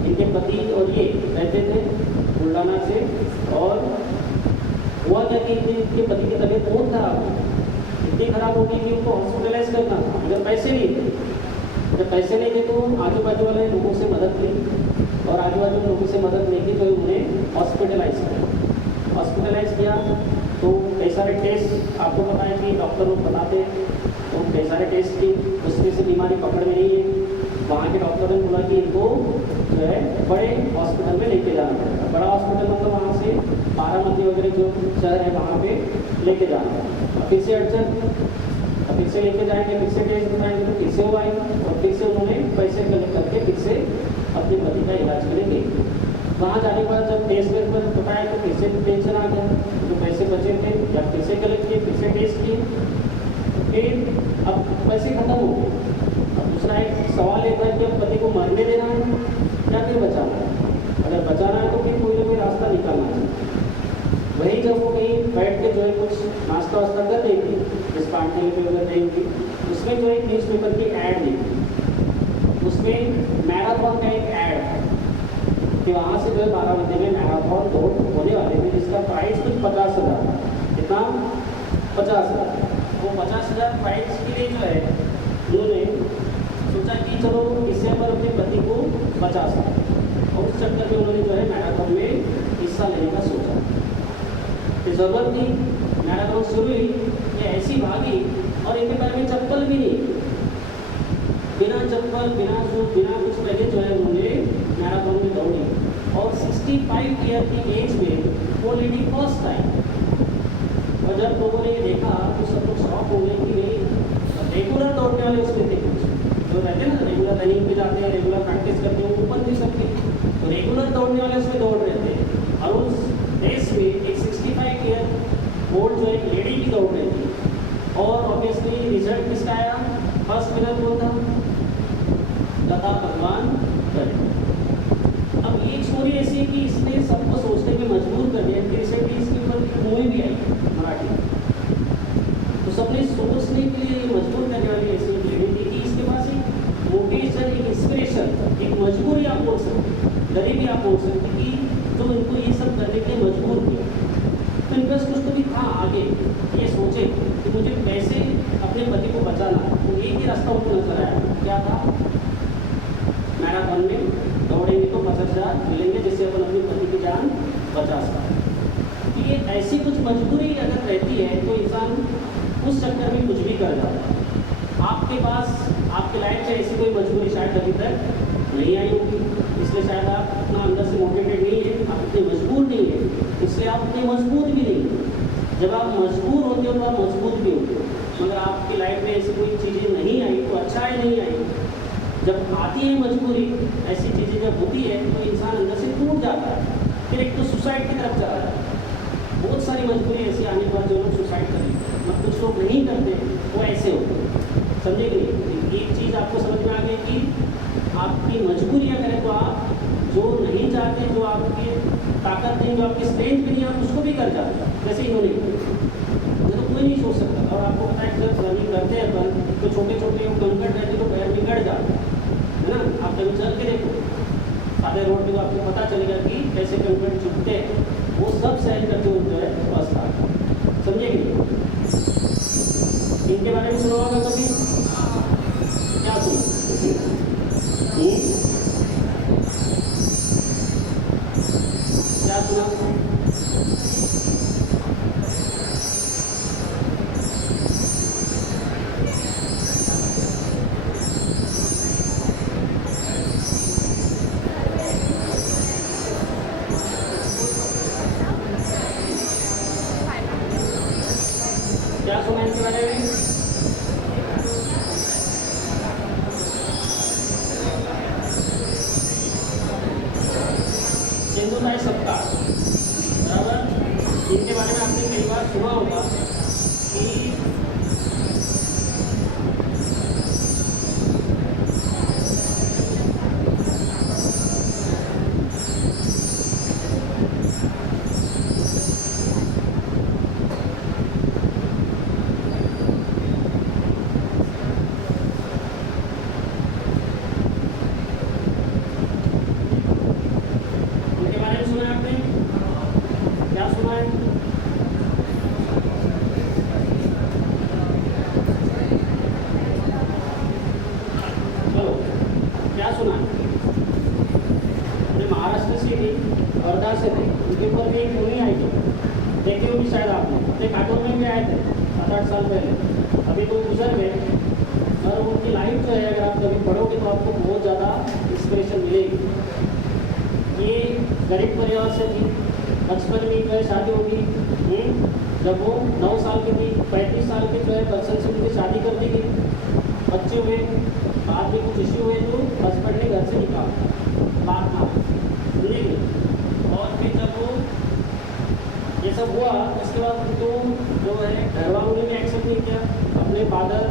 इनके पति और ये रहते थे बुल्ढाना से, और हुआ क्या कि इनके पति की तबीयत बहुत खराब हुई, इतनी खराब हो गई कि उनको हॉस्पिटलाइज करना था, मगर पैसे नहीं थे। जब पैसे नहीं थे तो आजू बाजू वाले लोगों से मदद ली, और आजू बाजू लोगों से मदद लेके तो उन्हें हॉस्पिटलाइज किया। हॉस्पिटलाइज किया तो कई सारे टेस्ट, आपको पता है कि डॉक्टर लोग बताते हैं, तो कई सारे टेस्ट की, उसमें से बीमारी पकड़ में नहीं है। वहाँ के डॉक्टर ने बोला कि इनको जो है बड़े हॉस्पिटल में लेके जाना पड़ेगा। बड़ा हॉस्पिटल मतलब वहाँ से बारामती वगैरह जो शहर है वहाँ पे लेके जाना है। फिर से अड़चन, फिर से लेके जाएंगे, फिर से टेस्ट कराएंगे, तो फिर से वो आएंगे, और फिर से उन्होंने पैसे कलेक्ट करके फिर से अपने पति का इलाज करेंगे। वहाँ जाने के बाद जब टेस्ट पर बताया तो फिर से टेंशन आ गया, जो पैसे बचे थे या फिर से कलेक्ट किए, फिर से टेस्ट किए, फिर अब पैसे खत्म हो गए। अब दूसरा एक सवाल ये था कि अब पति को मरने देना है या फिर बचाना है? अगर बचाना है तो फिर कोई ना कोई रास्ता निकालना है। वही जब वो कहीं बैठ के जो है कुछ नाश्ता वास्ता कर देगी, जिस पार्टी में अगर देंगी, उसमें जो है न्यूज़ पेपर की ऐड देखी, उसमें मैराथन का एक ऐड है कि वहाँ से जो है बारामती में मैराथन दौड़ होने वाले थे, जिसका प्राइस कुछ 50,000, कितना? 50,000। वो 50,000 प्राइस के लिए जो है उन्होंने सोचा कि चलो इससे पर अपने पति को बचा सकते, और उस चक्कर में उन्होंने जो है मैराथन में हिस्सा लेने का सोचा। तो ज़रूरत थी, मैराथन शुरू हुई, ये ऐसी भागी और इनके पैर में चप्पल भी नहीं, बिना चप्पल, बिना शूज, बिना कुछ पहले जो है उन्होंने मैराथन में दौड़ी, और 65 ईयर की एज में वो लेडी फर्स्ट आई। और जब लोगों ने ये देखा तो सब लोग शॉक हो गए कि नहीं, रेगुलर दौड़ने वाले उसमें थे कुछ जो रहते हैं ना, रेगुलर रनिंग पे जाते हैं, रेगुलर प्रैक्टिस करते हैं, ऊपर नहीं सकते, तो रेगुलर दौड़ने वाले उसमें दौड़ रहे थे। और उस रेस में एक 65 ईयर ओल्ड जो एक लेडी की दौड़ रही थी, और ऑब्वियसली रिजल्ट किसका आया? फर्स्ट विनर कौन था? लता भगवान करे। अब ये स्टोरी ऐसी है कि इसने सबको सोचने में मजबूर कर दिया कि रिसेंटली इसके ऊपर एक मूवी भी आई मराठी, तो सबने सोचने के लिए मजबूर करने वाली ऐसी एक लेडी थी कि इसके पास एक मोटिवेशन, एक इंस्पिरेशन, एक मजबूरी आप बोल सकते, गरीबी आप बोल सकते कि जो इनको ये सब करने के लिए मजबूर किया। तो इंटरेस्ट कुछ तो भी था आगे, ये सोचे कि मुझे कैसे अपने पति को बचाना है। तो एक ही रास्ता उनको नजर आया, क्या था? मैराथन में दौड़ेंगे तो 50,000 मिलेंगे, जिससे अपन अपनी पति की जान बचा सकते। तो ये ऐसी कुछ मजबूरी अगर रहती है तो इंसान उस चक्कर में कुछ भी कर जाता है। आपके पास आपके लाइफ में ऐसी कोई मजबूरी शायद अभी तक नहीं आई होगी, इसलिए शायद आप इतना अंदर से मोटिवेटेड नहीं है, आप इतने मजबूर नहीं है, इसलिए आप इतने मजबूत भी नहीं है। जब आप मजबूर होते हो तो आप मजबूत भी होते हो, मगर आपकी लाइफ में ऐसी कोई चीज़ें नहीं आई तो अच्छा है नहीं आई। जब आती है मजबूरी, ऐसी चीज़ें जब होती है तो इंसान अंदर से टूट जाता है, फिर एक तो सुसाइड की तरफ चला जाता है। बहुत सारी मजबूरी ऐसी आने पर जो लोग सुसाइड कर लेते हैं, मतलब कुछ लोग नहीं करते, वो ऐसे होते हैं, समझे कि नहीं? एक चीज़ आपको समझ में आ गई कि आपकी मजबूरियाँ करें तो आप जो नहीं चाहते, जो आपकी ताकत नहीं, जो आपकी स्ट्रेंथ भी नहीं, आप उसको भी कर जाते हैं, जैसे इन्होंने तो कोई नहीं सोच सकता। और आपको पता है जब रनिंग करते हैं अपन तो छोटे छोटे कंकड़ रहते तो पैर में गड़ जाते है ना। आप कभी चल के देखो सादे रोड पे तो आपको पता चलेगा कि कैसे कंकड़ चुभते हैं, वो सब सहन करते हुए जो है फर्स्ट आता, समझेंगे? इनके बारे में सुना होगा कभी? क्या सुना? क्या सुना? समुदाय सबका, बराबर। इनके बारे में आपने कई बार सुना होगा कि इनके बारे में सुना है आपने, क्या सुना है? चलो, क्या सुना है? अपने महाराष्ट्र से थी, वर्धा से थे, उनके ऊपर भी एक मूवी आई थी, देखी होगी शायद आपने, अपने कार्टून में भी आए थे 7-8 साल पहले। अभी तो गुजर गए, और उनकी लाइफ जो है अगर आप कभी पढ़ोगे तो आपको बहुत ज़्यादा इंस्पिरेशन मिलेगी। ये गरीब परिवार से थी, बचपन में जो है शादी होगी, जब वो 9 साल की थी 35 साल के जो है पर्सन से उनकी शादी कर दी गई, बच्चे हुए, बाद में कुछ इश्यू हुए तो हस्बैंड ने घर से निकाला, बात ना सुनी गई। और फिर जब वो ये सब हुआ उसके बाद उनको जो है घर वालों ने भी एक्सेप्ट नहीं किया, अपने फादर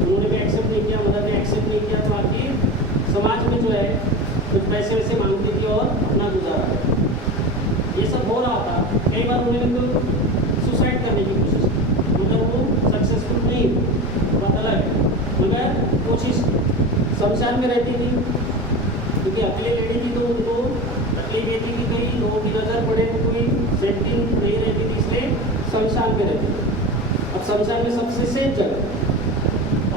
उन्होंने भी एक्सेप्ट नहीं किया, मदर ने एक्सेप्ट नहीं किया, तो आखिर समाज में जो है कुछ पैसे वैसे मांगती थी और अपना गुजारा, ये सब हो रहा था। कई बार उन्होंने तो सुसाइड करने की कोशिश की, मगर वो सक्सेसफुल नहीं हुई, बात अलग है, मगर कोशिश। शमशान में रहती थी क्योंकि अकेली लेडी थी, तो उनको तकलीफ ये थी कि कहीं लोगों की नज़र पड़े तो कोई सेफ्टी नहीं रहती थी, इसलिए शमशान में रहती थी। अब शमशान में सबसे सेफ जगह,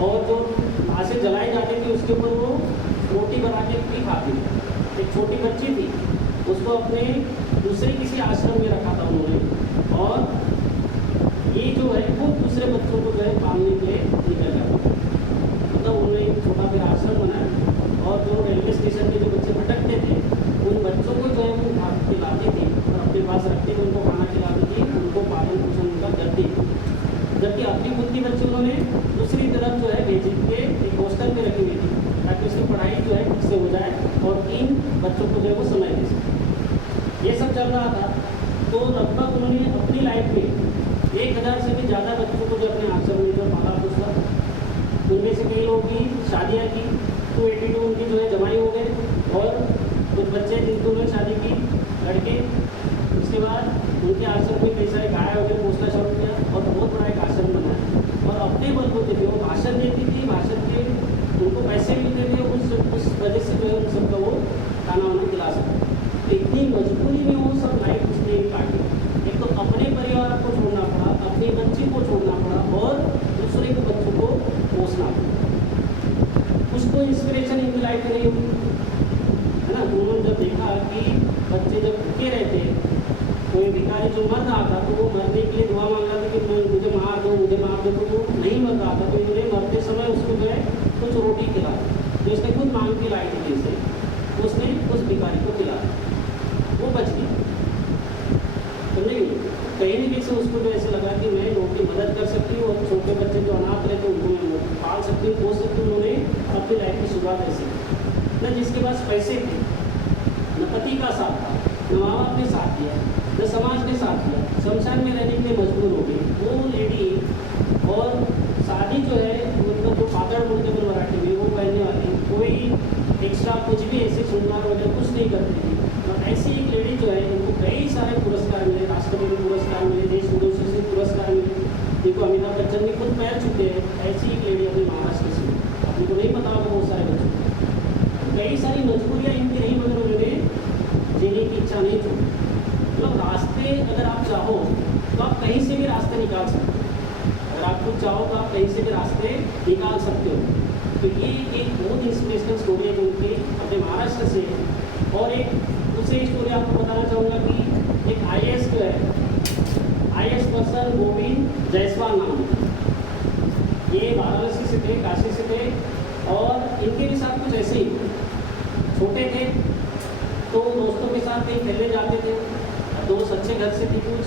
और जो लाशें जलाई जाती थी उसके ऊपर वो रोटी बना के भी खाती थी। एक छोटी बच्ची थी, उसको अपने दूसरे किसी आश्रम में रखा था उन्होंने, और ये जो है खुद दूसरे बच्चों को जो है पालने के लिए निकल जाता था। मतलब उन्होंने एक छोटा फिर आश्रम बनाया, और जो रेलवे स्टेशन पे जो बच्चे भटकते थे उन बच्चों को जो है वो भाग खिलाती थी और अपने पास रखती थी, उनको खाना खिलाती थी, उनको पालन पोषण उनका करती थी। जबकि अपनी खुद की बच्ची उन्होंने दूसरी तरफ जो है भेज के एक हॉस्टल में रखी हुई थी, ताकि उसकी पढ़ाई जो है ठीक से हो जाए और 3 बच्चों को जो है वो समय दे सके। ये सब चल रहा था, तो लगभग उन्होंने अपनी लाइफ में 1000 से भी ज़्यादा बच्चों को जो अपने आश्रम में जो पाला पोसा, उनमें से कई लोगों की शादियाँ की, 282 उनकी जो है जमाई हो गए, और कुछ बच्चे जिनको उन्होंने शादी की लड़के, उसके बाद उनके आश्रम में कई सारे गाय हो गए, पोसना शुरू किया और बहुत बड़ा एक आश्रम बनाया। और अपने बलबूते पे वो भाषण देती थी, भाषण के उनको पैसे मिलते थे, उस वजह से जो है उन सबका वो खाना वाना खिला सकते। तो इतनी मजबूरी में वो सब लाइफ उसने काटी, एक तो अपने परिवार को छोड़ना पड़ा, अपनी बच्ची को छोड़ना पड़ा, और दूसरे के बच्चों को पोसना पड़ा। कुछ तो इंस्पिरेशन इनकी लाइफ में नहीं हुई, है ना। तो उन्होंने जब देखा कि बच्चे जब भूखे रहते, कोई भिखारी जो मर रहा था तो वो मरने के लिए दुआ मांग रहा था कि मुझे मार दो, मुझे मार दो, तो वो नहीं मर रहा था, तो इन्होंने मरते समय उसको जो है कुछ रोटी खिला, जो उसने खुद मांग के लाई थी से, उसने उस भिखारी को खिला, वो बच गया। समझे कहीं ना कहीं से उसको जो ऐसे लगा कि मैं लोगों की मदद कर सकती हूँ, और छोटे बच्चे जो अनाथ रहते हैं उनको मैं पाल सकती हूँ, पोस सकती हूँ। उन्होंने अपनी लाइफ की शुरुआत ऐसी न जिसके पास पैसे थे, न पति का साथ था, न माँ बाप ने साथ दिया, न समाज ने साथ दिया, शमशान में रहने के लिए मजबूर हो गई वो लेडी। और शादी जो है मतलब जो पातड़ बोलते हैं मराठी में, वो पहनने वाली, कोई एक्स्ट्रा कुछ भी ऐसे सुनना वगैरह कुछ नहीं करती थी। और ऐसी एक लेडी जो है उनको कई सारे पुरस्कार मिले, राष्ट्रपति पुरस्कार मिले, देश विदेशों से पुरस्कार मिले, जिनको अमिताभ बच्चन भी खुद पैर चुके हैं। ऐसी एक लेडी अपने महाराष्ट्र से, आपको नहीं पता होगा बहुत सारे बच्चों, कई सारी मजबूरियाँ इनकी रही, मगर उन्होंने जीने की इच्छा नहीं छोड़ी। मतलब रास्ते अगर आप चाहो तो आप कहीं से भी रास्ते निकाल सकते हो, अगर आप खुद चाहो तो आप कहीं से भी रास्ते निकाल सकते हो। तो ये एक बहुत इंस्पिरेशनल स्टोरी है जो उनकी अपने महाराष्ट्र से है। और एक दूसरी स्टोरी आपको बताना चाहूँगा कि एक IAS जो है, IAS पर्सन गोविंद जायसवाल नाम है, ये वाराणसी से थे, काशी से थे, और इनके भी साथ कुछ ऐसे ही छोटे थे, तो दोस्तों के साथ कहीं खेलने जाते थे, दोस्त अच्छे घर से थे कुछ,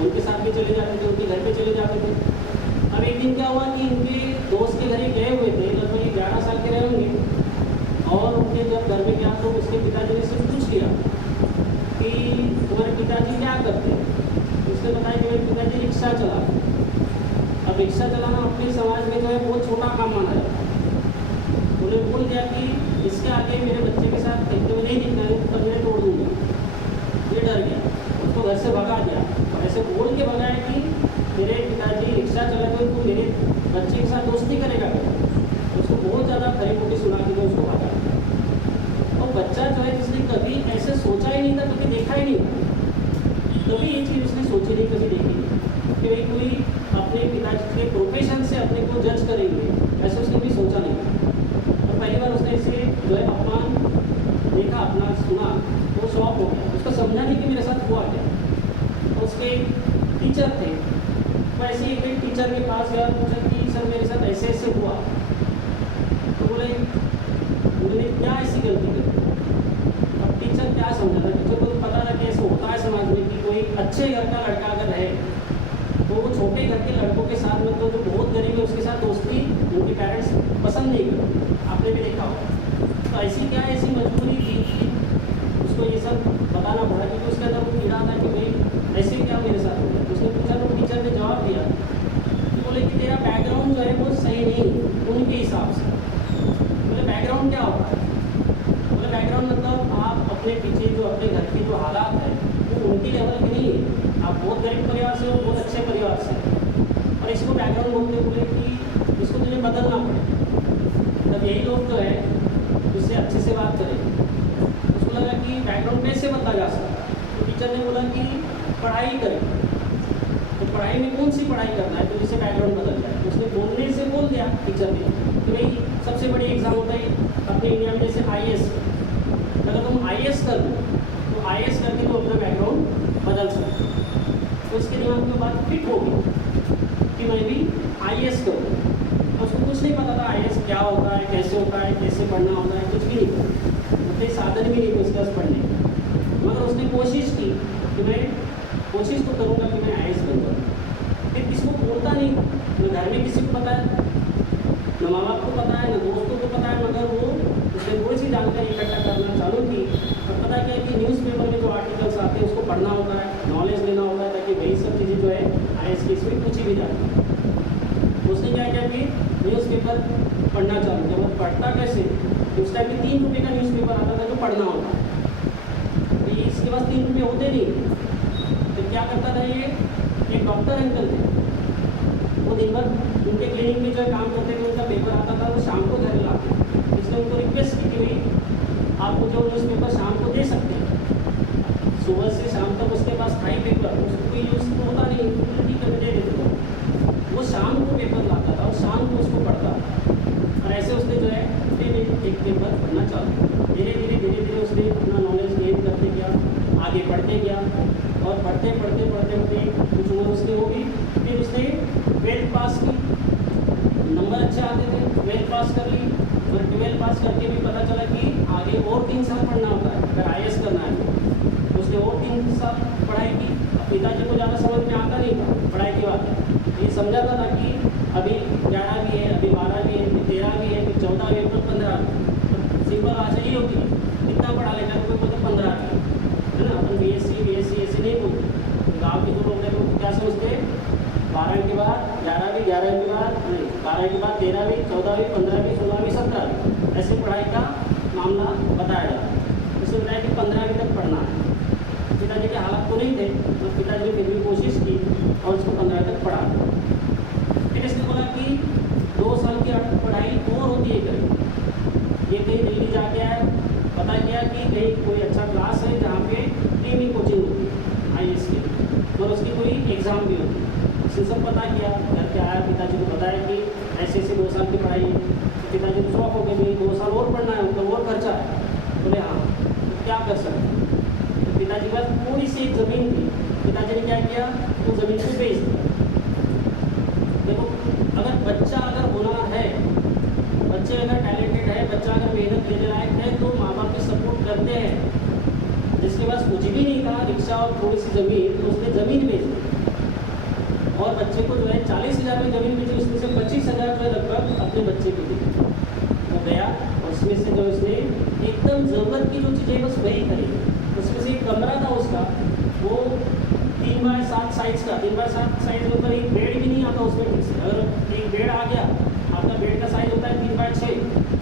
उनके साथ भी चले जाते थे, उनके घर पे चले जाते थे। अब एक दिन क्या हुआ कि इनके दोस्त के घर ही गए हुए थे, लगभग 11 साल के रहे होंगे, और उनके जब घर में गया तो उसके पिताजी ने सिर्फ पूछ लिया कि तुम्हारे पिताजी क्या करते हैं? उसने बताया कि मेरे पिताजी रिक्शा चलाते हैं। अब रिक्शा चलाना अपने समाज में जो है बहुत छोटा काम माना जाता है। उन्हें बोल दिया कि इसके आगे मेरे बच्चे के साथ खेलते हुए नहीं दिखना है तो मैं तोड़ दूँगा। ये डर गया, उसको घर से भगा दिया। और ऐसे बोल के भगाया कि मेरे पिताजी रिक्शा चलाते हुए तो मेरे बच्चे के साथ दोस्ती करेगा क्या? उसको बहुत ज़्यादा खरी खोटी सुना के तो उसको भगा। और बच्चा जो है जिसने कभी ऐसे सोचा ही नहीं था, कभी देखा ही नहीं था, कभी ये चीज़ उसने सोची नहीं, कभी देखी नहीं कि भाई कोई अपने पिताजी के प्रोफेशन से अपने को जज करेंगे, ऐसे उसने भी सोचा नहीं था। और पहली बार उसने ऐसे जो है अपमान देखा, अपना सुना, तो शॉक हो गया। उसको समझा नहीं कि मेरे साथ हुआ क्या। उसके टीचर थे, वो ऐसे ही एक टीचर के पास गया, पूछा कि सर मेरे साथ ऐसे ऐसे हुआ। तो बोले मैंने क्या ऐसी गलती कर? अब टीचर क्या समझा था? टीचर को तो पता था कि ऐसा होता है समाज में कि कोई अच्छे घर का लड़का अगर रहे तो वो छोटे घर के लड़कों के साथ मतलब जो बहुत गरीब है उसके साथ दोस्ती उनके पेरेंट्स पसंद नहीं करते। आपने भी देखा होगा। तो ऐसी क्या ऐसी मजबूरी थी कि उसको ये सब बताना पड़ा, क्योंकि उसके अंदर वो कीड़ा था कि भाई ऐसे क्या मेरे साथ हो गया। तो उसने पूछा, तो टीचर ने जवाब दिया कि बोले कि तेरा बैकग्राउंड जो है वो सही नहीं उनके हिसाब से। बोले बैकग्राउंड क्या होता है? बोले बैकग्राउंड मतलब आप अपने पीछे जो अपने घर के जो हालात है वो उनके लेवल के नहीं है। आप बहुत गरीब परिवार से हो, बहुत अच्छे परिवार से, और इसको बैकग्राउंड बोलते बोले कि इसको तुझे बदलना पड़ेगा। तब यही लोग जो है उससे अच्छे से बात करें। उसको लगा कि बैकग्राउंड कैसे बदला जा सकता है। तो टीचर ने बोला कि पढ़ाई करें। तो पढ़ाई में कौन सी पढ़ाई करना है तो जिससे बैकग्राउंड बदल जाए? उसने बोलने से बोल दिया टीचर ने कि भाई सबसे बड़ी एग्जाम होता है अपने इंडिया में जैसे IAS। अगर तुम IAS कर लो तो IAS करके तुम अपना बैकग्राउंड बदल सकते हो। तो उसके दिमाग में बात फिट हो गई कि मैं भी IAS करूँ। और उसको कुछ नहीं पता था IAS क्या होता है, कैसे होता है, कैसे पढ़ना होता है, कुछ भी नहीं पता। उतने साधन भी नहीं थे उसके पास पढ़ने के। मगर उसने कोशिश की कि मैं कोशिश तो करूँगा कि मैं IAS बन जाऊँ। फिर किसी को बोलता नहीं, न घर में किसी को पता है, न माँ बाप को पता है, न दोस्तों को पता है। मगर वो उसने थोड़ी सी जानकारी इकट्ठा करना चालू की। और पता क्या है कि न्यूज़पेपर में जो आर्टिकल्स आते हैं उसको पढ़ना होता है, नॉलेज लेना होता है, ताकि वही सब चीज़ें जो है IAS की इसमें पूछी भी जाती है। उसने क्या किया कि न्यूज़पेपर पढ़ना चालू किया। मतलब पढ़ता कैसे? उस टाइम में 3 रुपये का न्यूज़पेपर आता था जो पढ़ना होता है। तो इसके पास 3 रुपये होते नहीं, तो क्या करता था ये? एक डॉक्टर अंकल थे, वो दिन भर उनके क्लिनिक में जो है काम करते थे, उनका पेपर आता था वो शाम को घर लाते। इसने उनको रिक्वेस्ट की कि भाई आपको जो न्यूज़पेपर शाम को दे सकते हैं, सुबह से शाम तक उसके पास था ही पेपर, उसको कोई यूज़ होता नहीं, तो ठीक है मैं दे देता हूँ। वो शाम को पेपर लाता था और शाम को उसको पढ़ता था। और ऐसे उसने जो है एक पेपर पढ़ना चालू। धीरे धीरे उसने अपना नॉलेज गेन करते गया, आगे बढ़ते गया, और पढ़ते कुछ उम्र उसकी होगी। फिर उसने 12th पास की, नंबर अच्छे आते थे, 12th पास कर ली। और 12th पास करके भी पता चला कि आगे और 3 साल पढ़ना होता है अगर IAS करना है। तो उसने और 3 साल पढ़ाई की। पिताजी को ज़्यादा समझ में आता नहीं था पढ़ाई की बात। ये समझाता था कि अभी 11 भी है, अभी 12 भी है, फिर 13 भी है, फिर 14 भी है, फिर 15 भी। सिंपल भाषा ही होती है, कितना पढ़ा लेकर कोई बोलते 15 भी है ना। अपन BSc ऐसे नहीं बोलते। गाँव के जो लोग हैं वो क्या समझते हैं? 12 के बाद 11 भी, 11 के बाद नहीं, 12 के बाद 13 भी, 14 भी, 15 भी, 16 भी, 17 भी, ऐसे पढ़ाई का मामला बताया जाता है। उसने बताया कि 15वीं तक पढ़ना है। पिताजी के हालात तो नहीं थे, तो पिताजी ने फिर भी कोशिश की और उसको 15 तक पढ़ा। फिर इसने बोला कि 2 साल की पढ़ाई और होती है कहीं। ये कहीं दिल्ली जाके आया, पता किया कि कहीं कोई अच्छा क्लास है जहाँ पे फ्री में कोचिंग होती है IAS की, और उसकी कोई एग्ज़ाम भी होती है। उसने सब पता किया, घर के आया, पिताजी को बताया कि ऐसे 2 साल की पढ़ाई है। तो पिताजी को शौक हो गया कि 2 साल और पढ़ना है, उनका और खर्चा है। बोले हाँ, तो क्या कर सकते हैं? तो पिताजी के पास थोड़ी सी ज़मीन थी। पिताजी ने क्या किया? वो ज़मीन को बेच दिया। देखो, अगर बच्चा अगर होनहार है, बच्चे अगर टैलेंटेड है, बच्चा अगर मेहनत लेने लायक है, तो माँ बाप भी सपोर्ट करते हैं। जिसके पास कुछ भी नहीं था, रिक्शा और थोड़ी सी ज़मीन, तो उसने ज़मीन बेच दी। और बच्चे को जो है 40,000 में ज़मीन बेची, उसमें से 25,000 जो है लगभग अपने बच्चे को दी। वो गया और उसमें से जो उसने एकदम ज़रूरत की जो चीज़ें बस वही खरीदी। उसमें से एक कमरा था उसका, वो 3x7 साइज़ का, 3x7 साइज़ में ऊपर एक बेड भी नहीं आता उसमें ठीक से। अगर एक बेड आ गया, आपका बेड का साइज़ होता है 3x6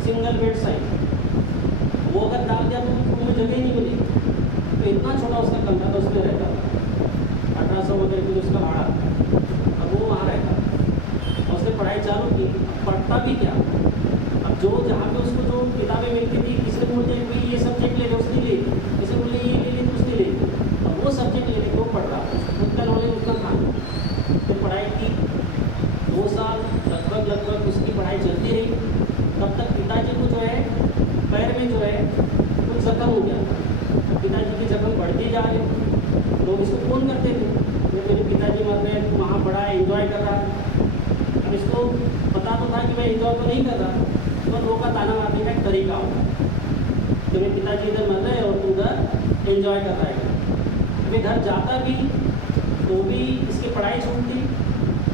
सिंगल बेड साइज़, वो अगर डाल दिया तो उसमें जगह ही नहीं मिलेगी। तो इतना छोटा उसका कमरा था, उसमें रहता था। 1800 वगैरह की उसका भाड़ा, अब वो वहाँ रहता और उसने पढ़ाई चालू की। पढ़ता भी क्या, अब जो जहाँ पे उसको जो किताबें मिलती थी, किसी ने बोल दिया कि भाई ये सब्जेक्ट ले लो, उसने ले, किसी ने बोले ये ले ली तो उसने ले। अब वो सब्जेक्ट लेने को पढ़ रहा, उसका नॉलेज उतना था। फिर पढ़ाई की 2 साल लगभग उसकी पढ़ाई चलती रही। तब तक पिताजी को जो है पैर में जो है कुछ जख्म हो गया। पिताजी की जख्म बढ़ती जा रही, लोग इसको फ़ोन करते थे कि मेरे पिताजी मर गए, वहाँ पढ़ा है, एंजॉय कर रहा है। अब इसको पता तो था कि मैं एंजॉय तो नहीं कर रहा, तो लोगों का ताना मारने का एक तरीका होता कि मेरे पिताजी इधर मर रहे और तू उधर एंजॉय कर रहा है। मैं घर जाता भी तो भी इसकी पढ़ाई छूटती,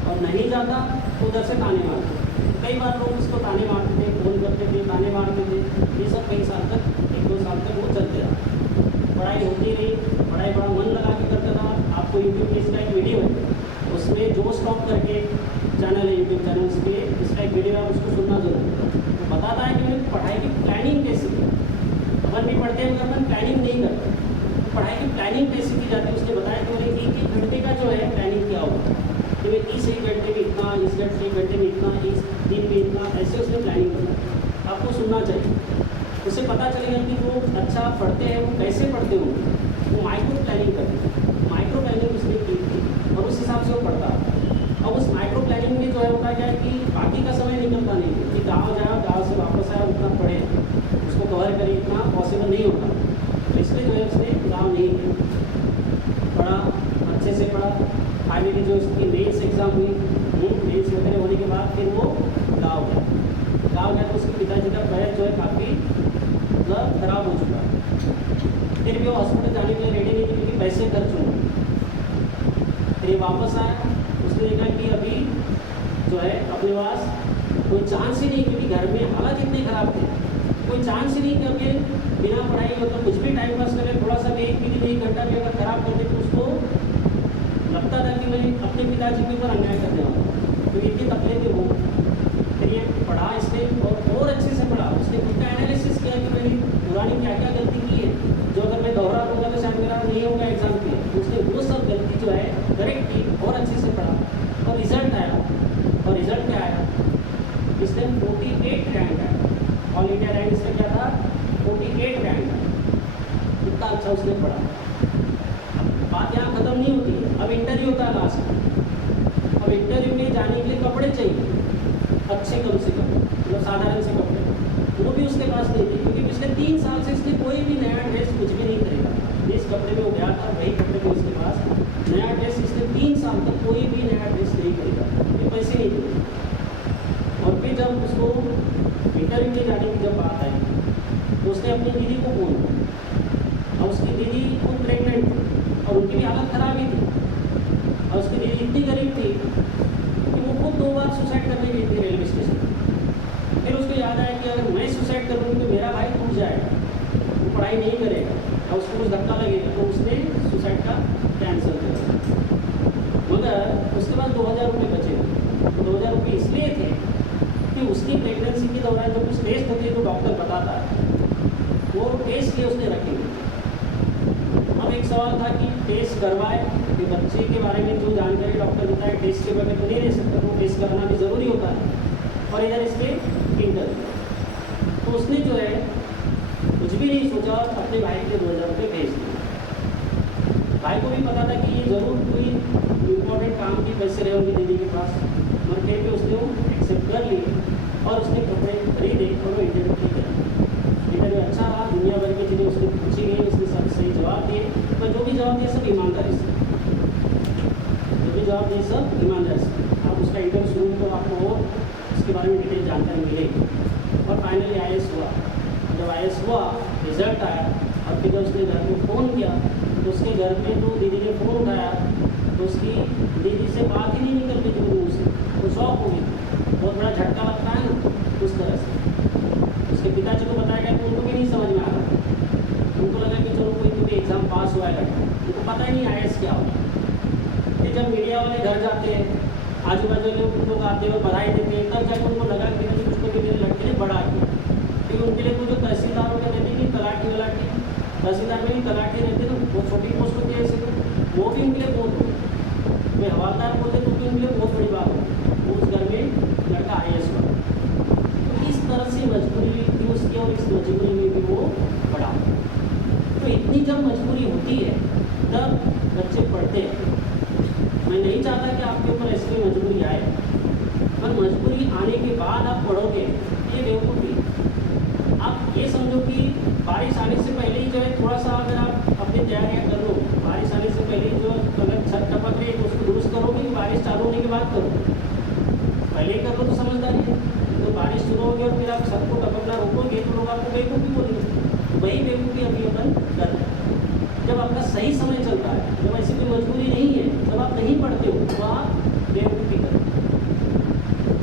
और नहीं जाता तो उधर से ताने मारते। कई बार लोग उसको ताने मारते थे, फ़ोन करते थे, ताने मारते थे। ये सब कई साल तक, 1-2 साल तक वो चलते रहा। पढ़ाई होती रही, पढ़ाई बड़ा मन लगा के करता था। आपको यूट्यूब पे इसका एक वीडियो है, उसमें जो स्टॉप करके चैनल है, यूट्यूब चैनल पे इसका एक वीडियो है, उसको सुनना जरूर। तो बताता है कि मैंने पढ़ाई की प्लानिंग कैसे की। अपन भी पढ़ते हैं मगर अपन प्लानिंग नहीं करते, तो पढ़ाई की प्लानिंग कैसे की जाती है उसने बताया कि मैंने एक घंटे का जो है प्लानिंग किया होगा कि मैं इस एक घंटे में इतना, इस एक घंटे में इतना, इस दिन में इतना, ऐसे उसने प्लानिंग किया। आपको सुनना चाहिए, उससे पता चलेगा कि वो अच्छा पढ़ते हैं, वो कैसे पढ़ते होंगे। वो माइक्रो प्लानिंग करते हैं, माइक्रो प्लानिंग उसने की थी और उस हिसाब से वो पढ़ता है। और उस माइक्रो प्लानिंग में जो है होता क्या है कि बाकी का समय निकलता नहीं है कि गाँव जाए, गाँव से वापस आए, उतना पढ़े, उसको कवर करे, इतना पॉसिबल नहीं होता। तो इसलिए जो है उसने गाँव नहीं किया, पढ़ा, अच्छे से पढ़ा। आगे की जो उसकी मेंस एग्ज़ाम हुई, मेंस वगैरह होने के बाद फिर वो गाँव गया तो उसके पिताजी का पैर जो है काफ़ी मतलब खराब हो चुका। फिर भी वो हॉस्पिटल जाने के लिए रेडी नहीं थी क्योंकि पैसे खर्च हुए। फिर ये वापस आया, उसने देखा कि अभी जो है अपने पास कोई चांस ही नहीं, क्योंकि घर में हालात इतने ख़राब थे, कोई चांस ही नहीं कि अभी बिना पढ़ाई मतलब कुछ भी टाइम पास करें, थोड़ा सा भी 1 घंटा भी अगर ख़राब कर दे तो उसको लगता था कि मैं अपने पिताजी के ऊपर अन्याय करने वाला हूँ, तो इतनी तकलीफें हो। फिर ये पढ़ा इसने और अच्छे से पढ़ा, उसने खुद का एनालिसिस किया कि मैंने पुरानी क्या क्या गलती की है, जो अगर मैं दोहरा दूंगा तो शायद मेरा नहीं होगा एग्जाम के। तो उसने वो सब गलती जो है करेक्ट की और अच्छे से पढ़ा, और रिजल्ट आया। और रिजल्ट क्या आया, इसने 48 रैंक आया। ऑल इंडिया रैंक इसका क्या था, 48 रैंक आया। इतना अच्छा उसने पढ़ा। बात यहाँ ख़त्म नहीं होती है, अब इंटरव्यू होता है लास्ट में। अब इंटरव्यू में जाने के लिए कपड़े चाहिए अच्छे, कम से कम मतलब साधारण से कपड़े, वो भी उसके पास नहीं थे क्योंकि पिछले 3 साल से इसने कोई भी नया ड्रेस कुछ भी नहीं खरीदा। जिस कपड़े में वो गया था वही कपड़े में उसके पास नया ड्रेस, इसने 3 साल तक कोई भी नया ड्रेस नहीं खरीदा, ये पैसे नहीं थे। और फिर जब उसको इंटरव्यू में जाने की जब बात आई तो उसने अपनी दीदी को फ़ोन किया, और उसकी दीदी खुद प्रेगनेंट थी और उनकी भी हालत ख़राब ही थी। और उसकी दीदी इतनी गरीब थी कि वो खुद 2 बार सुसाइड करने गई थी रेलवे स्टेशन। फिर उसको याद आया कि अगर मैं सुसाइड करूँगी तो मेरा भाई टूट जाएगा, वो पढ़ाई नहीं करेगा और उसको कुछ धक्का लगेगा, तो उसने सुसाइड का कैंसिल किया। मगर उसके बाद 2000 रुपये बचे। तो 2000 रुपये इसलिए थे कि उसकी प्रेगनेंसी के दौरान जो कुछ टेस्ट होती है तो डॉक्टर बताता है, वो टेस्ट लिए उसने रखे। अब एक सवाल था कि टेस्ट करवाए कि बच्चे के बारे में जो जानकारी डॉक्टर देता है टेस्ट के बगैर तो नहीं ले सकता, तो टेस्ट कराना भी ज़रूरी होता है। और इधर इसके इंटरव्यू, तो उसने जो है कुछ भी नहीं सोचा, अपने भाई के 2000 रुपये भेज दिए। भाई को भी पता था कि ये ज़रूर कोई इम्पोर्टेंट काम की पैसे रहे होंगे दीदी के पास, मगर फिर भी उसने वो एक्सेप्ट कर लिए और उसने कपड़े खरीदे और वो इंटरव्यू किया। इंटरव्यू अच्छा रहा, दुनिया भर की चीज़ें उसने पूछी गई, उसने सब सही जवाब दिए। तो जो भी जवाब दिए सब ईमानदारी से, जो भी जवाब दिए सब ईमानदारी से। आप उसका इंटरव्यू शुरू तो आपको और उसके बारे में डिटेल जानकारी मिलेगी। और फाइनली IAS हुआ। जब IAS हुआ, रिजल्ट आया, और फिर जब उसने घर में फ़ोन किया तो उसके घर में तो दीदी ने फ़ोन उठाया तो उसकी दीदी से बात ही नहीं निकल रही थी मुँह से, तो शॉक हो गई। बहुत बड़ा झटका लगता है ना, उस तरह से उसके पिताजी को बताया गया तो उनको भी नहीं समझ में आ रहा। उनको लगा कि चलो कोई तो भी एग्ज़ाम नहीं IAS क्या होता। फिर जब मीडिया वाले घर जाते हैं, आजू बाजू लोग आते हैं और बधाई देते हैं, तब जाकर उनको लगा कि नहीं उसको भी मेरे लड़के ने बड़ा किया। क्योंकि उनके लिए तो जो तहसीलदार होते रहते कि तलाटी वलाटी, तहसीलदार में भी तलाटी रहते तो वो छोटी पोस्ट होती है, ऐसे वो भी उनके लिए बहुत होती। वे हवालदार बोलते तो भी उनके लिए बहुत बड़ी बात होती, वो उस घर में लड़का IAS हुआ। तो इस तरह से मजबूरी थी उसकी और इस मजबूरी में भी वो पढ़ा। तो इतनी जब मजबूरी होती है तब बच्चे पढ़ते हैं। मैं नहीं चाहता कि आपके ऊपर ऐसी मजबूरी आए, पर मजबूरी आने के बाद आप पढ़ोगे ये बेवकूफ़ी। आप ये समझो कि बारिश आने से पहले ही जो है थोड़ा सा अगर आप अपनी तैयारियाँ कर लो, बारिश आने से पहले ही जो अगर छत टपक रही है तो उसको दुरुस्त करोगे कि बारिश चालू होने के बाद करो? पहले ही कर लो तो समझदारी है। तो बारिश शुरू होगी और फिर आप छत को टपकना रोकोगे तो लोग आपको बेवकूफ़ी बोलेंगे। वही बेवकूफ़ी अभी अपन कर रहे हैं। जब आपका सही समय चलता है, जब ऐसी कोई मजबूरी नहीं है, जब आप नहीं पढ़ते हो तो आप बेवकूफ़ी करें।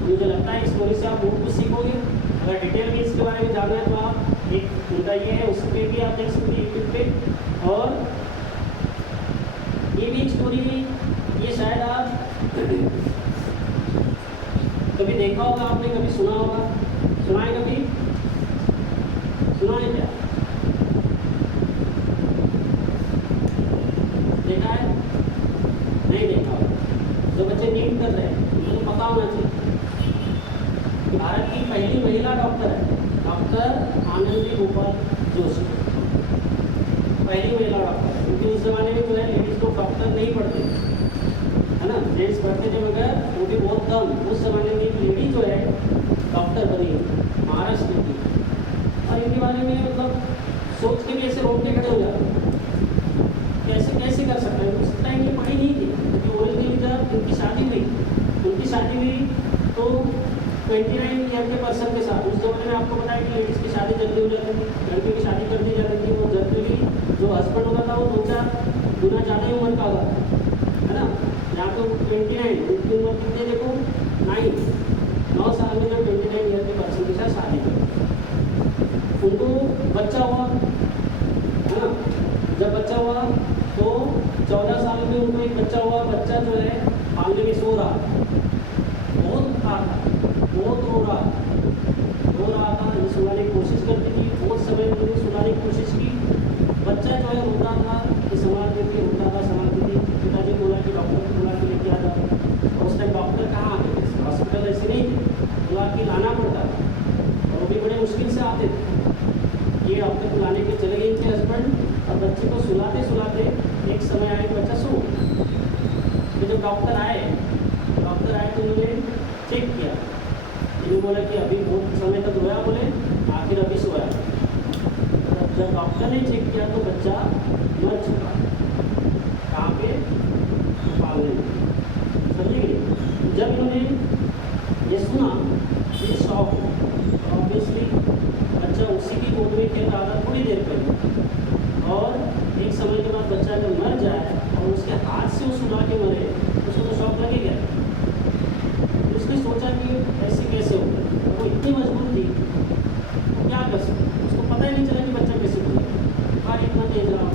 मुझे लगता है इस स्टोरी से आप बहुत कुछ सीखोगे। अगर डिटेल में इसके बारे में जानना है तो आप एक उनका ये है, उस पर भी आप देख सकते हैं यूट्यूब पे। और ये भी एक स्टोरी, ये शायद आप कभी देखा होगा, आपने कभी सुना होगा। सुना है कभी? सुना है क्या? देखा है? नहीं देखा होगा। जो बच्चे नीट कर रहे हैं उनको पता होना चाहिए। भारत की पहली महिला डॉक्टर है डॉक्टर आनंदी गोपाल जोशी, पहली महिला डॉक्टर। क्योंकि उस जमाने में जो है लेडीज़ को डॉक्टर नहीं पढ़ते, है ना, जेंट्स पढ़ते थे, मगर वो भी बहुत कम। उस जमाने में एक लेडी जो है डॉक्टर बनी महाराष्ट्र की, और इनके बारे में मतलब सोच के भी ऐसे रोक के खड़े हो जाते कैसे कैसे कर सकते हैं। उस टाइम ये पढ़ी नहीं थी, क्योंकि ओरिजिनली जब उनकी शादी हुई तो 29 ईयर के पर्सन के साथ, उस जमाने में आपको पता है कि लेडीज़ की शादी जल्दी हो जाती थी, लड़कियों की शादी कर दी जाती थी। वो जनरली जो हस्बैंड होता था वो 2-4 गुना ज़्यादा ही उम्र का होता है ना। यहाँ तो 29, उनकी उम्र कितने देखो 9 साल में जब 29 ईयर के पर्सन के साथ शादी कर, उनको बच्चा हुआ, है ना। जब बच्चा हुआ तो 14 साल में उनको एक बच्चा हुआ। बच्चा जो है मामले में सो रहा, बहुत रो रहा था। ये सुलाने की कोशिश करती थी, बहुत समय उन्होंने सुलाने की कोशिश की। बच्चा जो है रोता था, ये संभालती थी, रोता था, संभालती थी। पिताजी बोला कि डॉक्टर को बुला के लेके आ जाओ। और उस टाइम डॉक्टर कहाँ आते थे, हॉस्पिटल ऐसे नहीं थे, बुला के लाना पड़ता था, और वो भी बड़े मुश्किल से आते थे। ये डॉक्टर को लाने के चले गए इनके हस्बैंड, और बच्चे को सुलाते सुलाते एक समय आए बच्चा सो। तो जब डॉक्टर आए तो उन्होंने चेक किया। इन्होंने बोला कि अभी बहुत समय तक रोया, बोले आखिर अभी सोया। जब डॉक्टर ने चेक किया तो बच्चा मर चुका। कहाँ पे? पालने में, समझिए। जब इन्होंने ये सुना ये शॉक, ऑब्वियसली बच्चा उसी की गोद में खेल रहा था थोड़ी देर पहले, और एक समय के बाद बच्चा अगर मर जाए और उसके हाथ से वो सुला के मरे, उसको तो शॉक लगेगा। उसने सोचा कि ऐसे कैसे हो, वो इतनी मजबूत थी, क्या कर सकते, उसको पता ही नहीं चला कि बच्चा कैसे हो गया, इतना तेज रहा।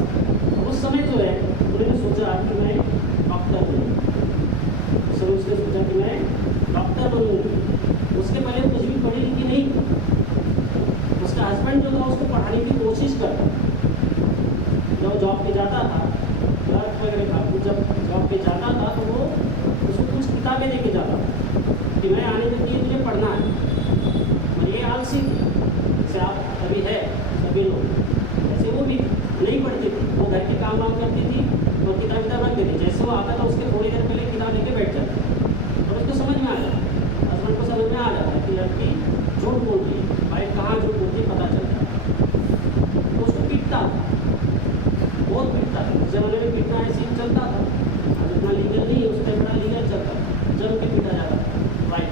उस समय जो है उन्होंने सोचा कि मैं डॉक्टर बनूँ। उस समय उसने सोचा कि मैं डॉक्टर बनूँगी। उसके पहले कुछ भी पढ़ी लिखी नहीं थी। उसका हस्बैंड जो था उसको पढ़ाने की कोशिश करता, जब जॉब पे जाता था, क्लर्क वगैरह था, जब जॉब पे जाता था तो वो उसको कुछ किताबें लेके जाता कि मैं आने के लिए तुझे पढ़ना है। और ये आलसी जैसे आप अभी है सभी लोग, ऐसे वो भी नहीं पढ़ती थी। वो घर के काम वाम करती थी और किताब रख देती। जैसे वो आता था उसके थोड़ी देर पहले किताब लेके बैठ जाती, और उसको समझ में आ जाता, हस्बैंड को समझ में आ जाता कि लड़की झूठ बोल रही है। भाई कहाँ झूठ बोलती है पता चलता, तो उसको पीटता था, बहुत पीटता था। उस जमाने में पीटना ऐसे ही चलता था, अब इतना लीगल नहीं है, उस टाइम बड़ा लीगल चलता था, जम के पीटा जाता था। राइट,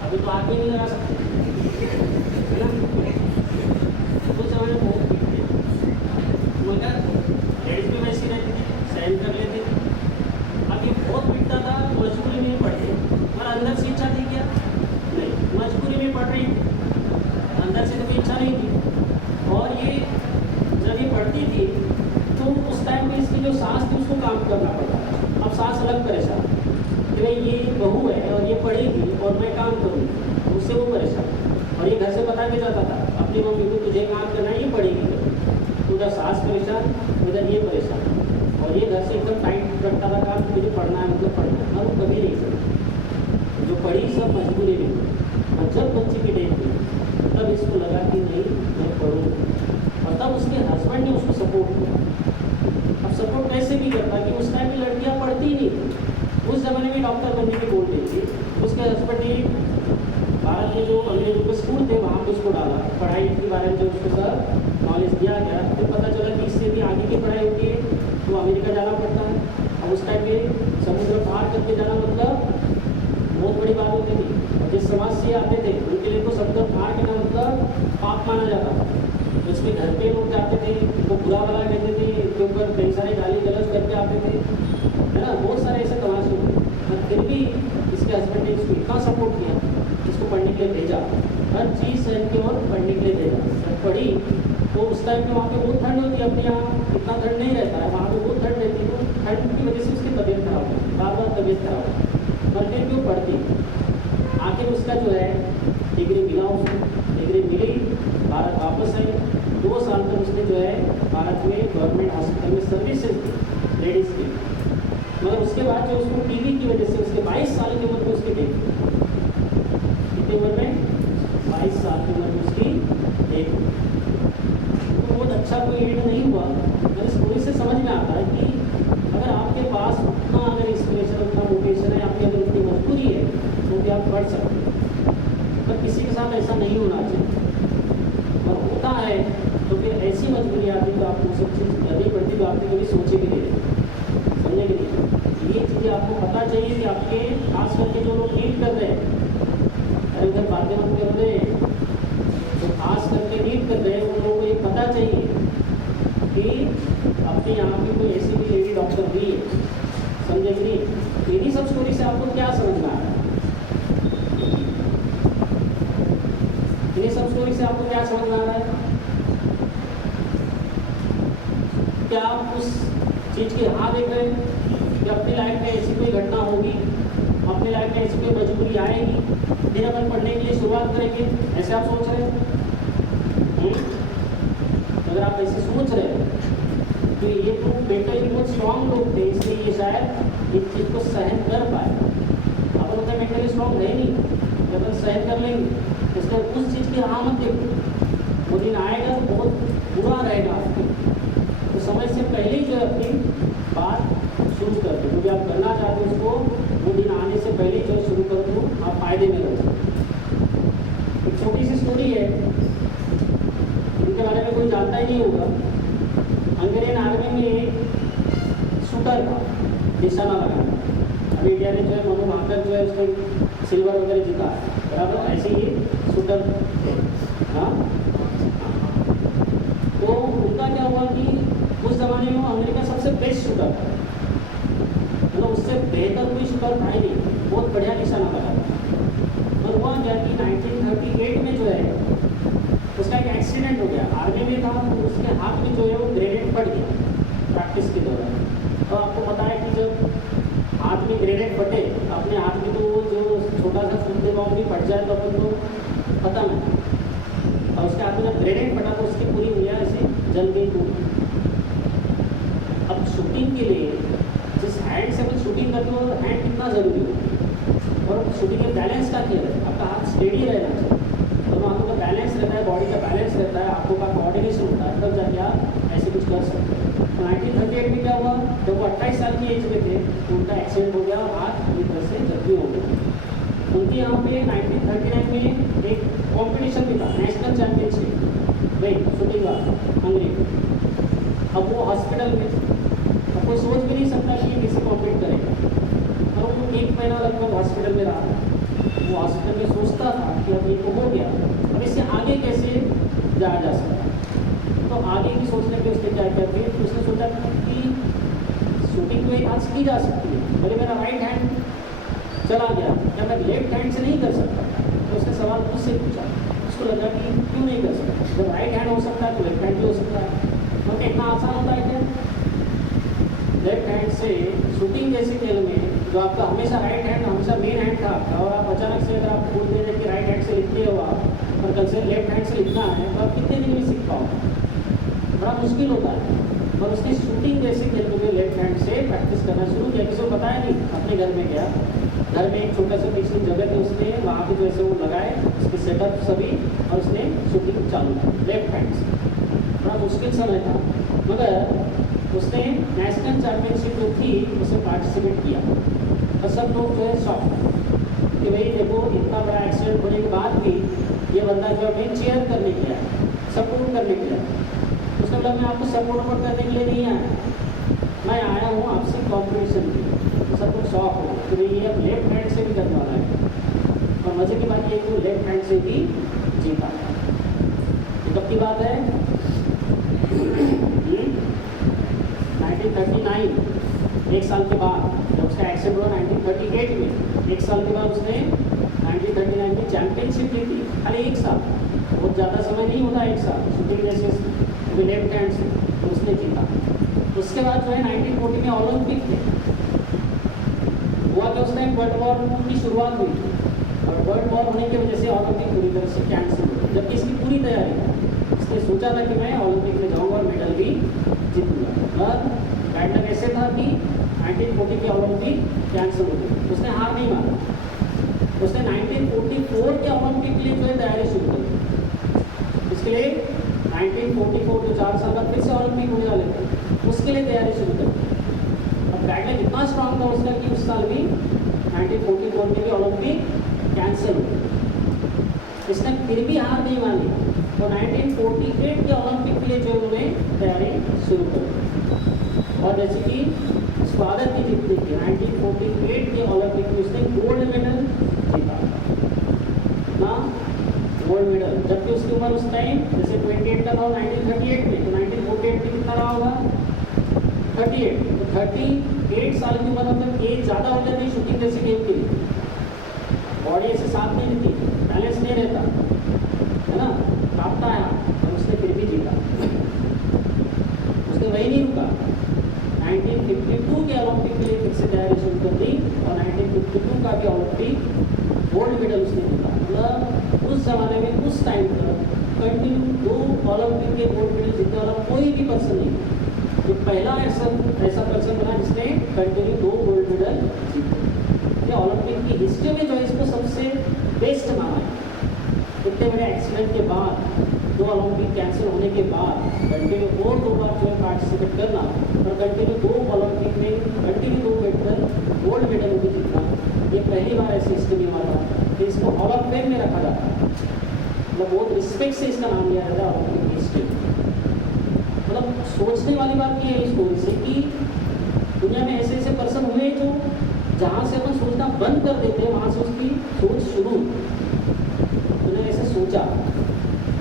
अभी तो आग भी नहीं लगा सकते, है ना। उस जमाने में बहुत पीटते, मगर लेडीज भी वैसी रहती थी, सहन कर लेती थी। अब ये बहुत पीटता था, मजबूरी में पढ़ती, और अंदर से इच्छा थी क्या? नहीं, मजबूरी में पढ़ रही, अंदर से कभी इच्छा नहीं थी। और ये जब ये पढ़ती थी तो उस टाइम पे इसकी जो सांस थी उसको काम करना पड़ता था। अब सांस अलग परेशान कि भाई ये बहू है और ये पढ़ेगी और मैं काम करूँगी, उससे वो परेशान। और ये घर से बता के जाता था अपनी मम्मी को, तुझे काम करना है, ये पढ़ेगी। तो उधर सास परेशान, उधर ये परेशान, और ये घर से एकदम टाइट रखता था काम, मुझे पढ़ना है मतलब पढ़ना है, और वो कभी नहीं सकती। जो पढ़ी सब मजबूरी में। और जब बच्चे की डेट हुई तब इसको लगा कि नहीं मैं पढ़ूँ, और तब उसके हस्बैंड ने उसको सपोर्ट किया। अब सपोर्ट कैसे भी करता कि उस टाइम में लड़कियाँ पढ़ती नहीं थी, उस ज़माने में डॉक्टर बनने की बोल रही थी। उसके हस्बैंड ने भारत में जो अंग्रेजों के स्कूल थे वहाँ पे उसको डाला, पढ़ाई के बारे में जो उसको सर नॉलेज दिया गया। फिर पता चला कि इससे भी आगे की पढ़ाई होती है तो अमेरिका जाना पड़ता है। और उस टाइम में समुद्र पार करके जाना मतलब बहुत बड़ी बात होती थी। और जिस समाज से आते थे उनके लिए तो समुद्र पार करना मतलब पाप माना जाता था। उसमें घर पे लोग जाते थे, तो बुरा भला कहते थे, इनके ऊपर कई सारे गाली गलौज करके आते थे, है ना, बहुत सारे ऐसे तमाशे हुए। पर फिर भी इसके हस्बैंड ने इसको इतना सपोर्ट किया, इसको पढ़ने के लिए भेजा, हर चीज़ सहन की और पढ़ने के लिए भेजा। जब पढ़ी तो उस टाइम में वहाँ पे बहुत ठंड होती है, अपने यहाँ इतना ठंड नहीं रहता है, वहाँ पे बहुत ठंड रहती है। तो ठंड की वजह से उसकी तबीयत खराब होती, बार बार तबीयत खराब होती, पर फिर भी वो पढ़ती। आखिर उसका जो है डिग्री मिला, उसको डिग्री मिली, भारत वापस आई। 2 साल तक उसने जो है भारत में गवर्नमेंट हॉस्पिटल में सर्विसेज दी लेडीज़ की। मगर उसके बाद जो उसको टीबी की वजह से उसके 22 साल की उम्र में उसकी डेथ हुई। कितनी उम्र में? 22 साल की उम्र में उसकी डेथ हुई। तो बहुत अच्छा कोई एड नहीं हुआ। मगर स्टोरी से समझ में आता है कि अगर आपके पास उतना अगर इंस्पिरेशन, उतना मोटिवेशन है, आपकी अगर इतनी मजबूरी है तो भी आप पढ़ सकते हैं। पर किसी के साथ ऐसा नहीं होना चाहिए, और होता है तो फिर ऐसी मजबूरी आती है तो आपको सब चीज़ करनी पड़ती, तो आपने कभी सोचे भी नहीं, समझे कि नहीं। ये चीज़ें आपको पता चाहिए कि आपके खास करके जो लोग नीट कर रहे हैं, अरे उधर बातें मत कर रहे हैं, तो खास करके नीट कर रहे हैं उन लोगों को ये पता चाहिए कि अपने यहाँ की कोई ऐसी भी लेडी डॉक्टर भी है, समझे कि नहीं। इन्हीं सब स्टोरी से आपको क्या समझना है? इन्हीं सब स्टोरी से आपको क्या समझ आ रहा है? क्या आप उस चीज़ की राह देख रहे हैं कि अपनी लाइफ में ऐसी कोई घटना होगी, अपनी लाइफ में ऐसी कोई मजबूरी आएगी, फिर अपन पढ़ने के लिए शुरुआत करेंगे, ऐसे आप सोच रहे हैं? अगर आप ऐसे सोच रहे हैं तो ये तो मेंटली बहुत स्ट्रांग लोग थे, इसलिए ये शायद इस चीज़ को सहन कर पाए। अपन उतना मेंटली स्ट्रांग है नहीं, जब अपन सहन कर लेंगे। इसलिए उस चीज़ की राह मत देखो, वो दिन आएगा बहुत बुरा रहेगा आपके। तो समय से पहले ही जो है अपनी बात शुरू कर दो, जो भी आप करना चाहते हो उसको वो दिन आने से पहले जो शुरू कर दो, आप फायदे में रहो। एक छोटी सी स्टोरी है, इनके बारे में कोई जानता ही नहीं होगा। हंगेरियन आर्मी में एक शूटर था, निशाना लगाना। अभी इंडिया ने जो है मनु भाकर जो है उसने सिल्वर वगैरह जीता है, बराबर, ऐसे ही शूटर थे। हाँ, तो उनका क्या हुआ कि उस ज़माने में वो अमेरिका सबसे बेस्ट शूटर था, मतलब उससे बेहतर कोई शूटर था ही नहीं, बहुत बढ़िया निशाना लगा था। और हुआ क्या कि 1938 में जो है उसका एक एक्सीडेंट हो गया। आर्मी में था तो उसके हाथ में जो है वो ग्रेनेड फट गया प्रैक्टिस के दौरान। तो आपको पता है कि जब हाथ में ग्रेनेड फटे, अपने हाथ में तो वो जो छोटा सा फूटने बॉम्ब भी फट जाए तो अपन तो खत्म है। और उसके हाथ में जब ग्रेनेड फटा तो उसकी पूरी उंगलियाँ ऐसे जल गई टूट। अब शूटिंग के लिए जिस हैंड से अपन शूटिंग करते हो, हैंड कितना ज़रूरी है, और शूटिंग के बैलेंस का खेल है। आपका हाथ स्टेडी रहना चाहिए, दोनों हाथों का बैलेंस रहता है, बॉडी का बैलेंस रहता है, आंखों का कोऑर्डिनेशन होता है, तब जाके आप ऐसे कुछ कर सकते हैं। तो 1938 में क्या हुआ, जब वो 28 साल की एज में थे तो उनका एक्सीडेंट हो गया, हाथ पूरी तरह से जख्मी हो गया। उनके यहाँ पे 1939 में एक कॉम्पिटिशन भी था, नेशनल चैम्पियनशिप वही शूटिंग का हंगरी। अब वो हॉस्पिटल में, अब कोई सोच भी नहीं सकता कि ये किसी कॉम्पीट करेगा। और वो 1 महीना लगभग हॉस्पिटल में रहा। वो हॉस्पिटल में सोचता था कि अब ये तो हो गया, अब इससे आगे कैसे जाया जा सकता है। तो आगे की सोचने के उसने क्या किया, फिर उसने सोचा कि शूटिंग तो एक हाथ से की जा सकती है, भले मेरा राइट हैंड चला गया, क्या मैं लेफ्ट हैंड से नहीं कर सकता? तो उसने सवाल मुझसे पूछा। उसको लगा कि क्यों नहीं कर सकता, जब राइट हैंड हो सकता है तो लेफ्ट हैंड भी हो सकता है। मतलब इतना आसान होता है क्या? हैंड से शूटिंग जैसे खेल में जो आपका हमेशा राइट हैंड हमेशा मेन हैंड था आपका, और आप अचानक से अगर आप बोल दे रहे कि राइट हैंड से लिखते हो आप और कल से लेफ्ट हैंड से लिखना है, तो आप कितने दिन में सीख पाओ? बड़ा मुश्किल होता है। और उसने शूटिंग जैसे खेल में जो लेफ्ट हैंड से प्रैक्टिस करना शुरू किया, किसी को बताया नहीं, अपने घर में गया, घर में एक छोटा सा पिछली जगह थी, उसने वहाँ पे जैसे वो लगाए उसके सेटअप सभी, और उसने शूटिंग चालू की लेफ्ट हैंड से। बड़ा मुश्किल समय था, मगर उसने नेशनल चैम्पियनशिप जो थी उसमें पार्टिसिपेट किया, और सब लोग जो है शॉक कि भाई देखो इतना बड़ा एक्सीडेंट होने के बाद भी ये बंदा जो है चेयर करने के लिए आया, सपोर्ट करने के लिए आया। उसने बोला मैं आपको सपोर्ट करने के लिए नहीं आया, मैं आया हूँ आपसे कॉम्पिटिशन के। सब लोग शॉक हो कि भाई ये अब लेफ्ट हैंड से भी करने वाला है, और मज़े की बात ये कि वो लेफ्ट हैंड से भी जीता। ये कब की बात है? 1939, एक साल के बाद जब उसका एक्सीडेंट हुआ 1938 में, एक साल के बाद उसने 1939 में चैंपियनशिप जीती। खाली एक साल, बहुत ज़्यादा समय नहीं होता एक साल, शूटिंग जैसे लेफ्ट हैंड से, तो उसने जीता। उसके बाद जो है 1940 में ओलंपिक थे, हुआ कि उस टाइम वर्ल्ड वॉर की शुरुआत हुई, और वर्ल्ड वॉर होने की वजह से ओलंपिक पूरी तरह से कैंसिल हुई, जबकि इसकी पूरी तैयारी थी। उसने सोचा था कि मैं ओलंपिक में जाऊँगा और मेडल भी जीतूंगा, पर गाइडलाइन ऐसे था कि 1940 की ओलंपिक कैंसिल हो गई। उसने हार नहीं माना, उसने 1944 के ओलंपिक के लिए जो है तैयारी शुरू की। इसके लिए 1944 जो 4 साल बाद फिर से ओलंपिक होने वाले थे, उसके लिए तैयारी शुरू कर। अब गाइडलाइन इतना स्ट्रांग था उसका कि उस साल भी 1944 में भी ओलंपिक कैंसिल हो गई। इसने फिर भी हार नहीं मानी, तो 1948 के ओलंपिक के लिए जो उन्होंने तैयारी शुरू कर दी। और जैसे कि स्वागत की जीतनी थी 1948 के ओलंपिक में उसने गोल्ड मेडल जीता ना, गोल्ड मेडल, जबकि उसकी उम्र उस टाइम जैसे 28 का था 1938 में, तो 1948 में कितना रहा होगा? 38। तो 38 साल की उम्र मतलब एज ज़्यादा हो जाती शूटिंग जैसे गेम के लिए, बॉडी ऐसे साथ नहीं देती, बैलेंस नहीं रहता है ना, कांपता है, और उसने फिर भी जीता। उसने वही नहीं रुका, 1952 के ओलंपिक के लिए फिर से तैयारी शुरू कर दी, और 1952 का भी ओलंपिक गोल्ड मेडल उसने जीता। मतलब उस जमाने में उस टाइम पर कंटिन्यू 2 ओलंपिक के गोल्ड मेडल जीतने वाला कोई भी पर्सन नहीं, तो पहला ऐसा पर्सन बना जिसने कंटिन्यू 2 गोल्ड मेडल जीते। ये ओलंपिक की हिस्ट्री में जो है इसको सबसे बेस्ट माना है। इतने बड़े एक्सीडेंट के बाद, 2 ओलंपिक कैंसिल होने के बाद कंटिन्यू और 2 बार जो है पार्टिसिपेट करना, और कंटिन्यू 2 ओलंपिक में कंटिन्यू 2 मेडल गोल्ड मेडल भी जीतना, ये पहली बार ऐसी हिस्ट्री में हुआ था कि इसको हॉल ऑफ फेम में रखा जाता है। मतलब बहुत रिस्पेक्ट से इसका नाम लिया जाता है ओलंपिक की हिस्ट्री। मतलब सोचने वाली बात ये है इस स्टोरी से कि दुनिया में ऐसे ऐसे पर्सन हुए जो जहाँ से अपन सोचना बंद कर देते हैं वहाँ से उसकी सोच शुरू, उन्होंने ऐसे सोचा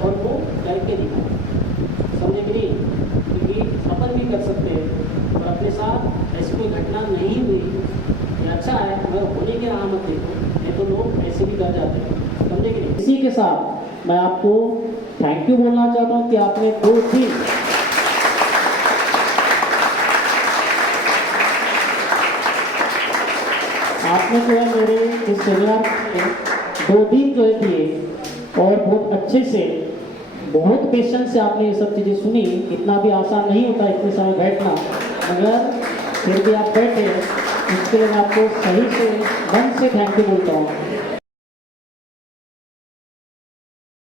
और वो करके दिखाया, समझे कि नहीं? क्योंकि अपन भी कर सकते हैं, और अपने साथ ऐसी कोई घटना नहीं हुई, ये अच्छा है, मगर होने की राह मत देखो, नहीं तो लोग ऐसे भी कर जाते हैं, समझे कि नहीं? इसी के साथ मैं आपको थैंक यू बोलना चाहता हूँ कि आपने 2 दिन आपने जो है मेरे इस सेमिनार में 2 दिन जो है दिए, और बहुत अच्छे से, बहुत पेशेंस से आपने ये सब चीज़ें सुनी। इतना भी आसान नहीं होता इतने समय बैठना, मगर फिर भी आप बैठे, इसके लिए मैं आपको सही से मन से थैंक यू बोलता हूँ।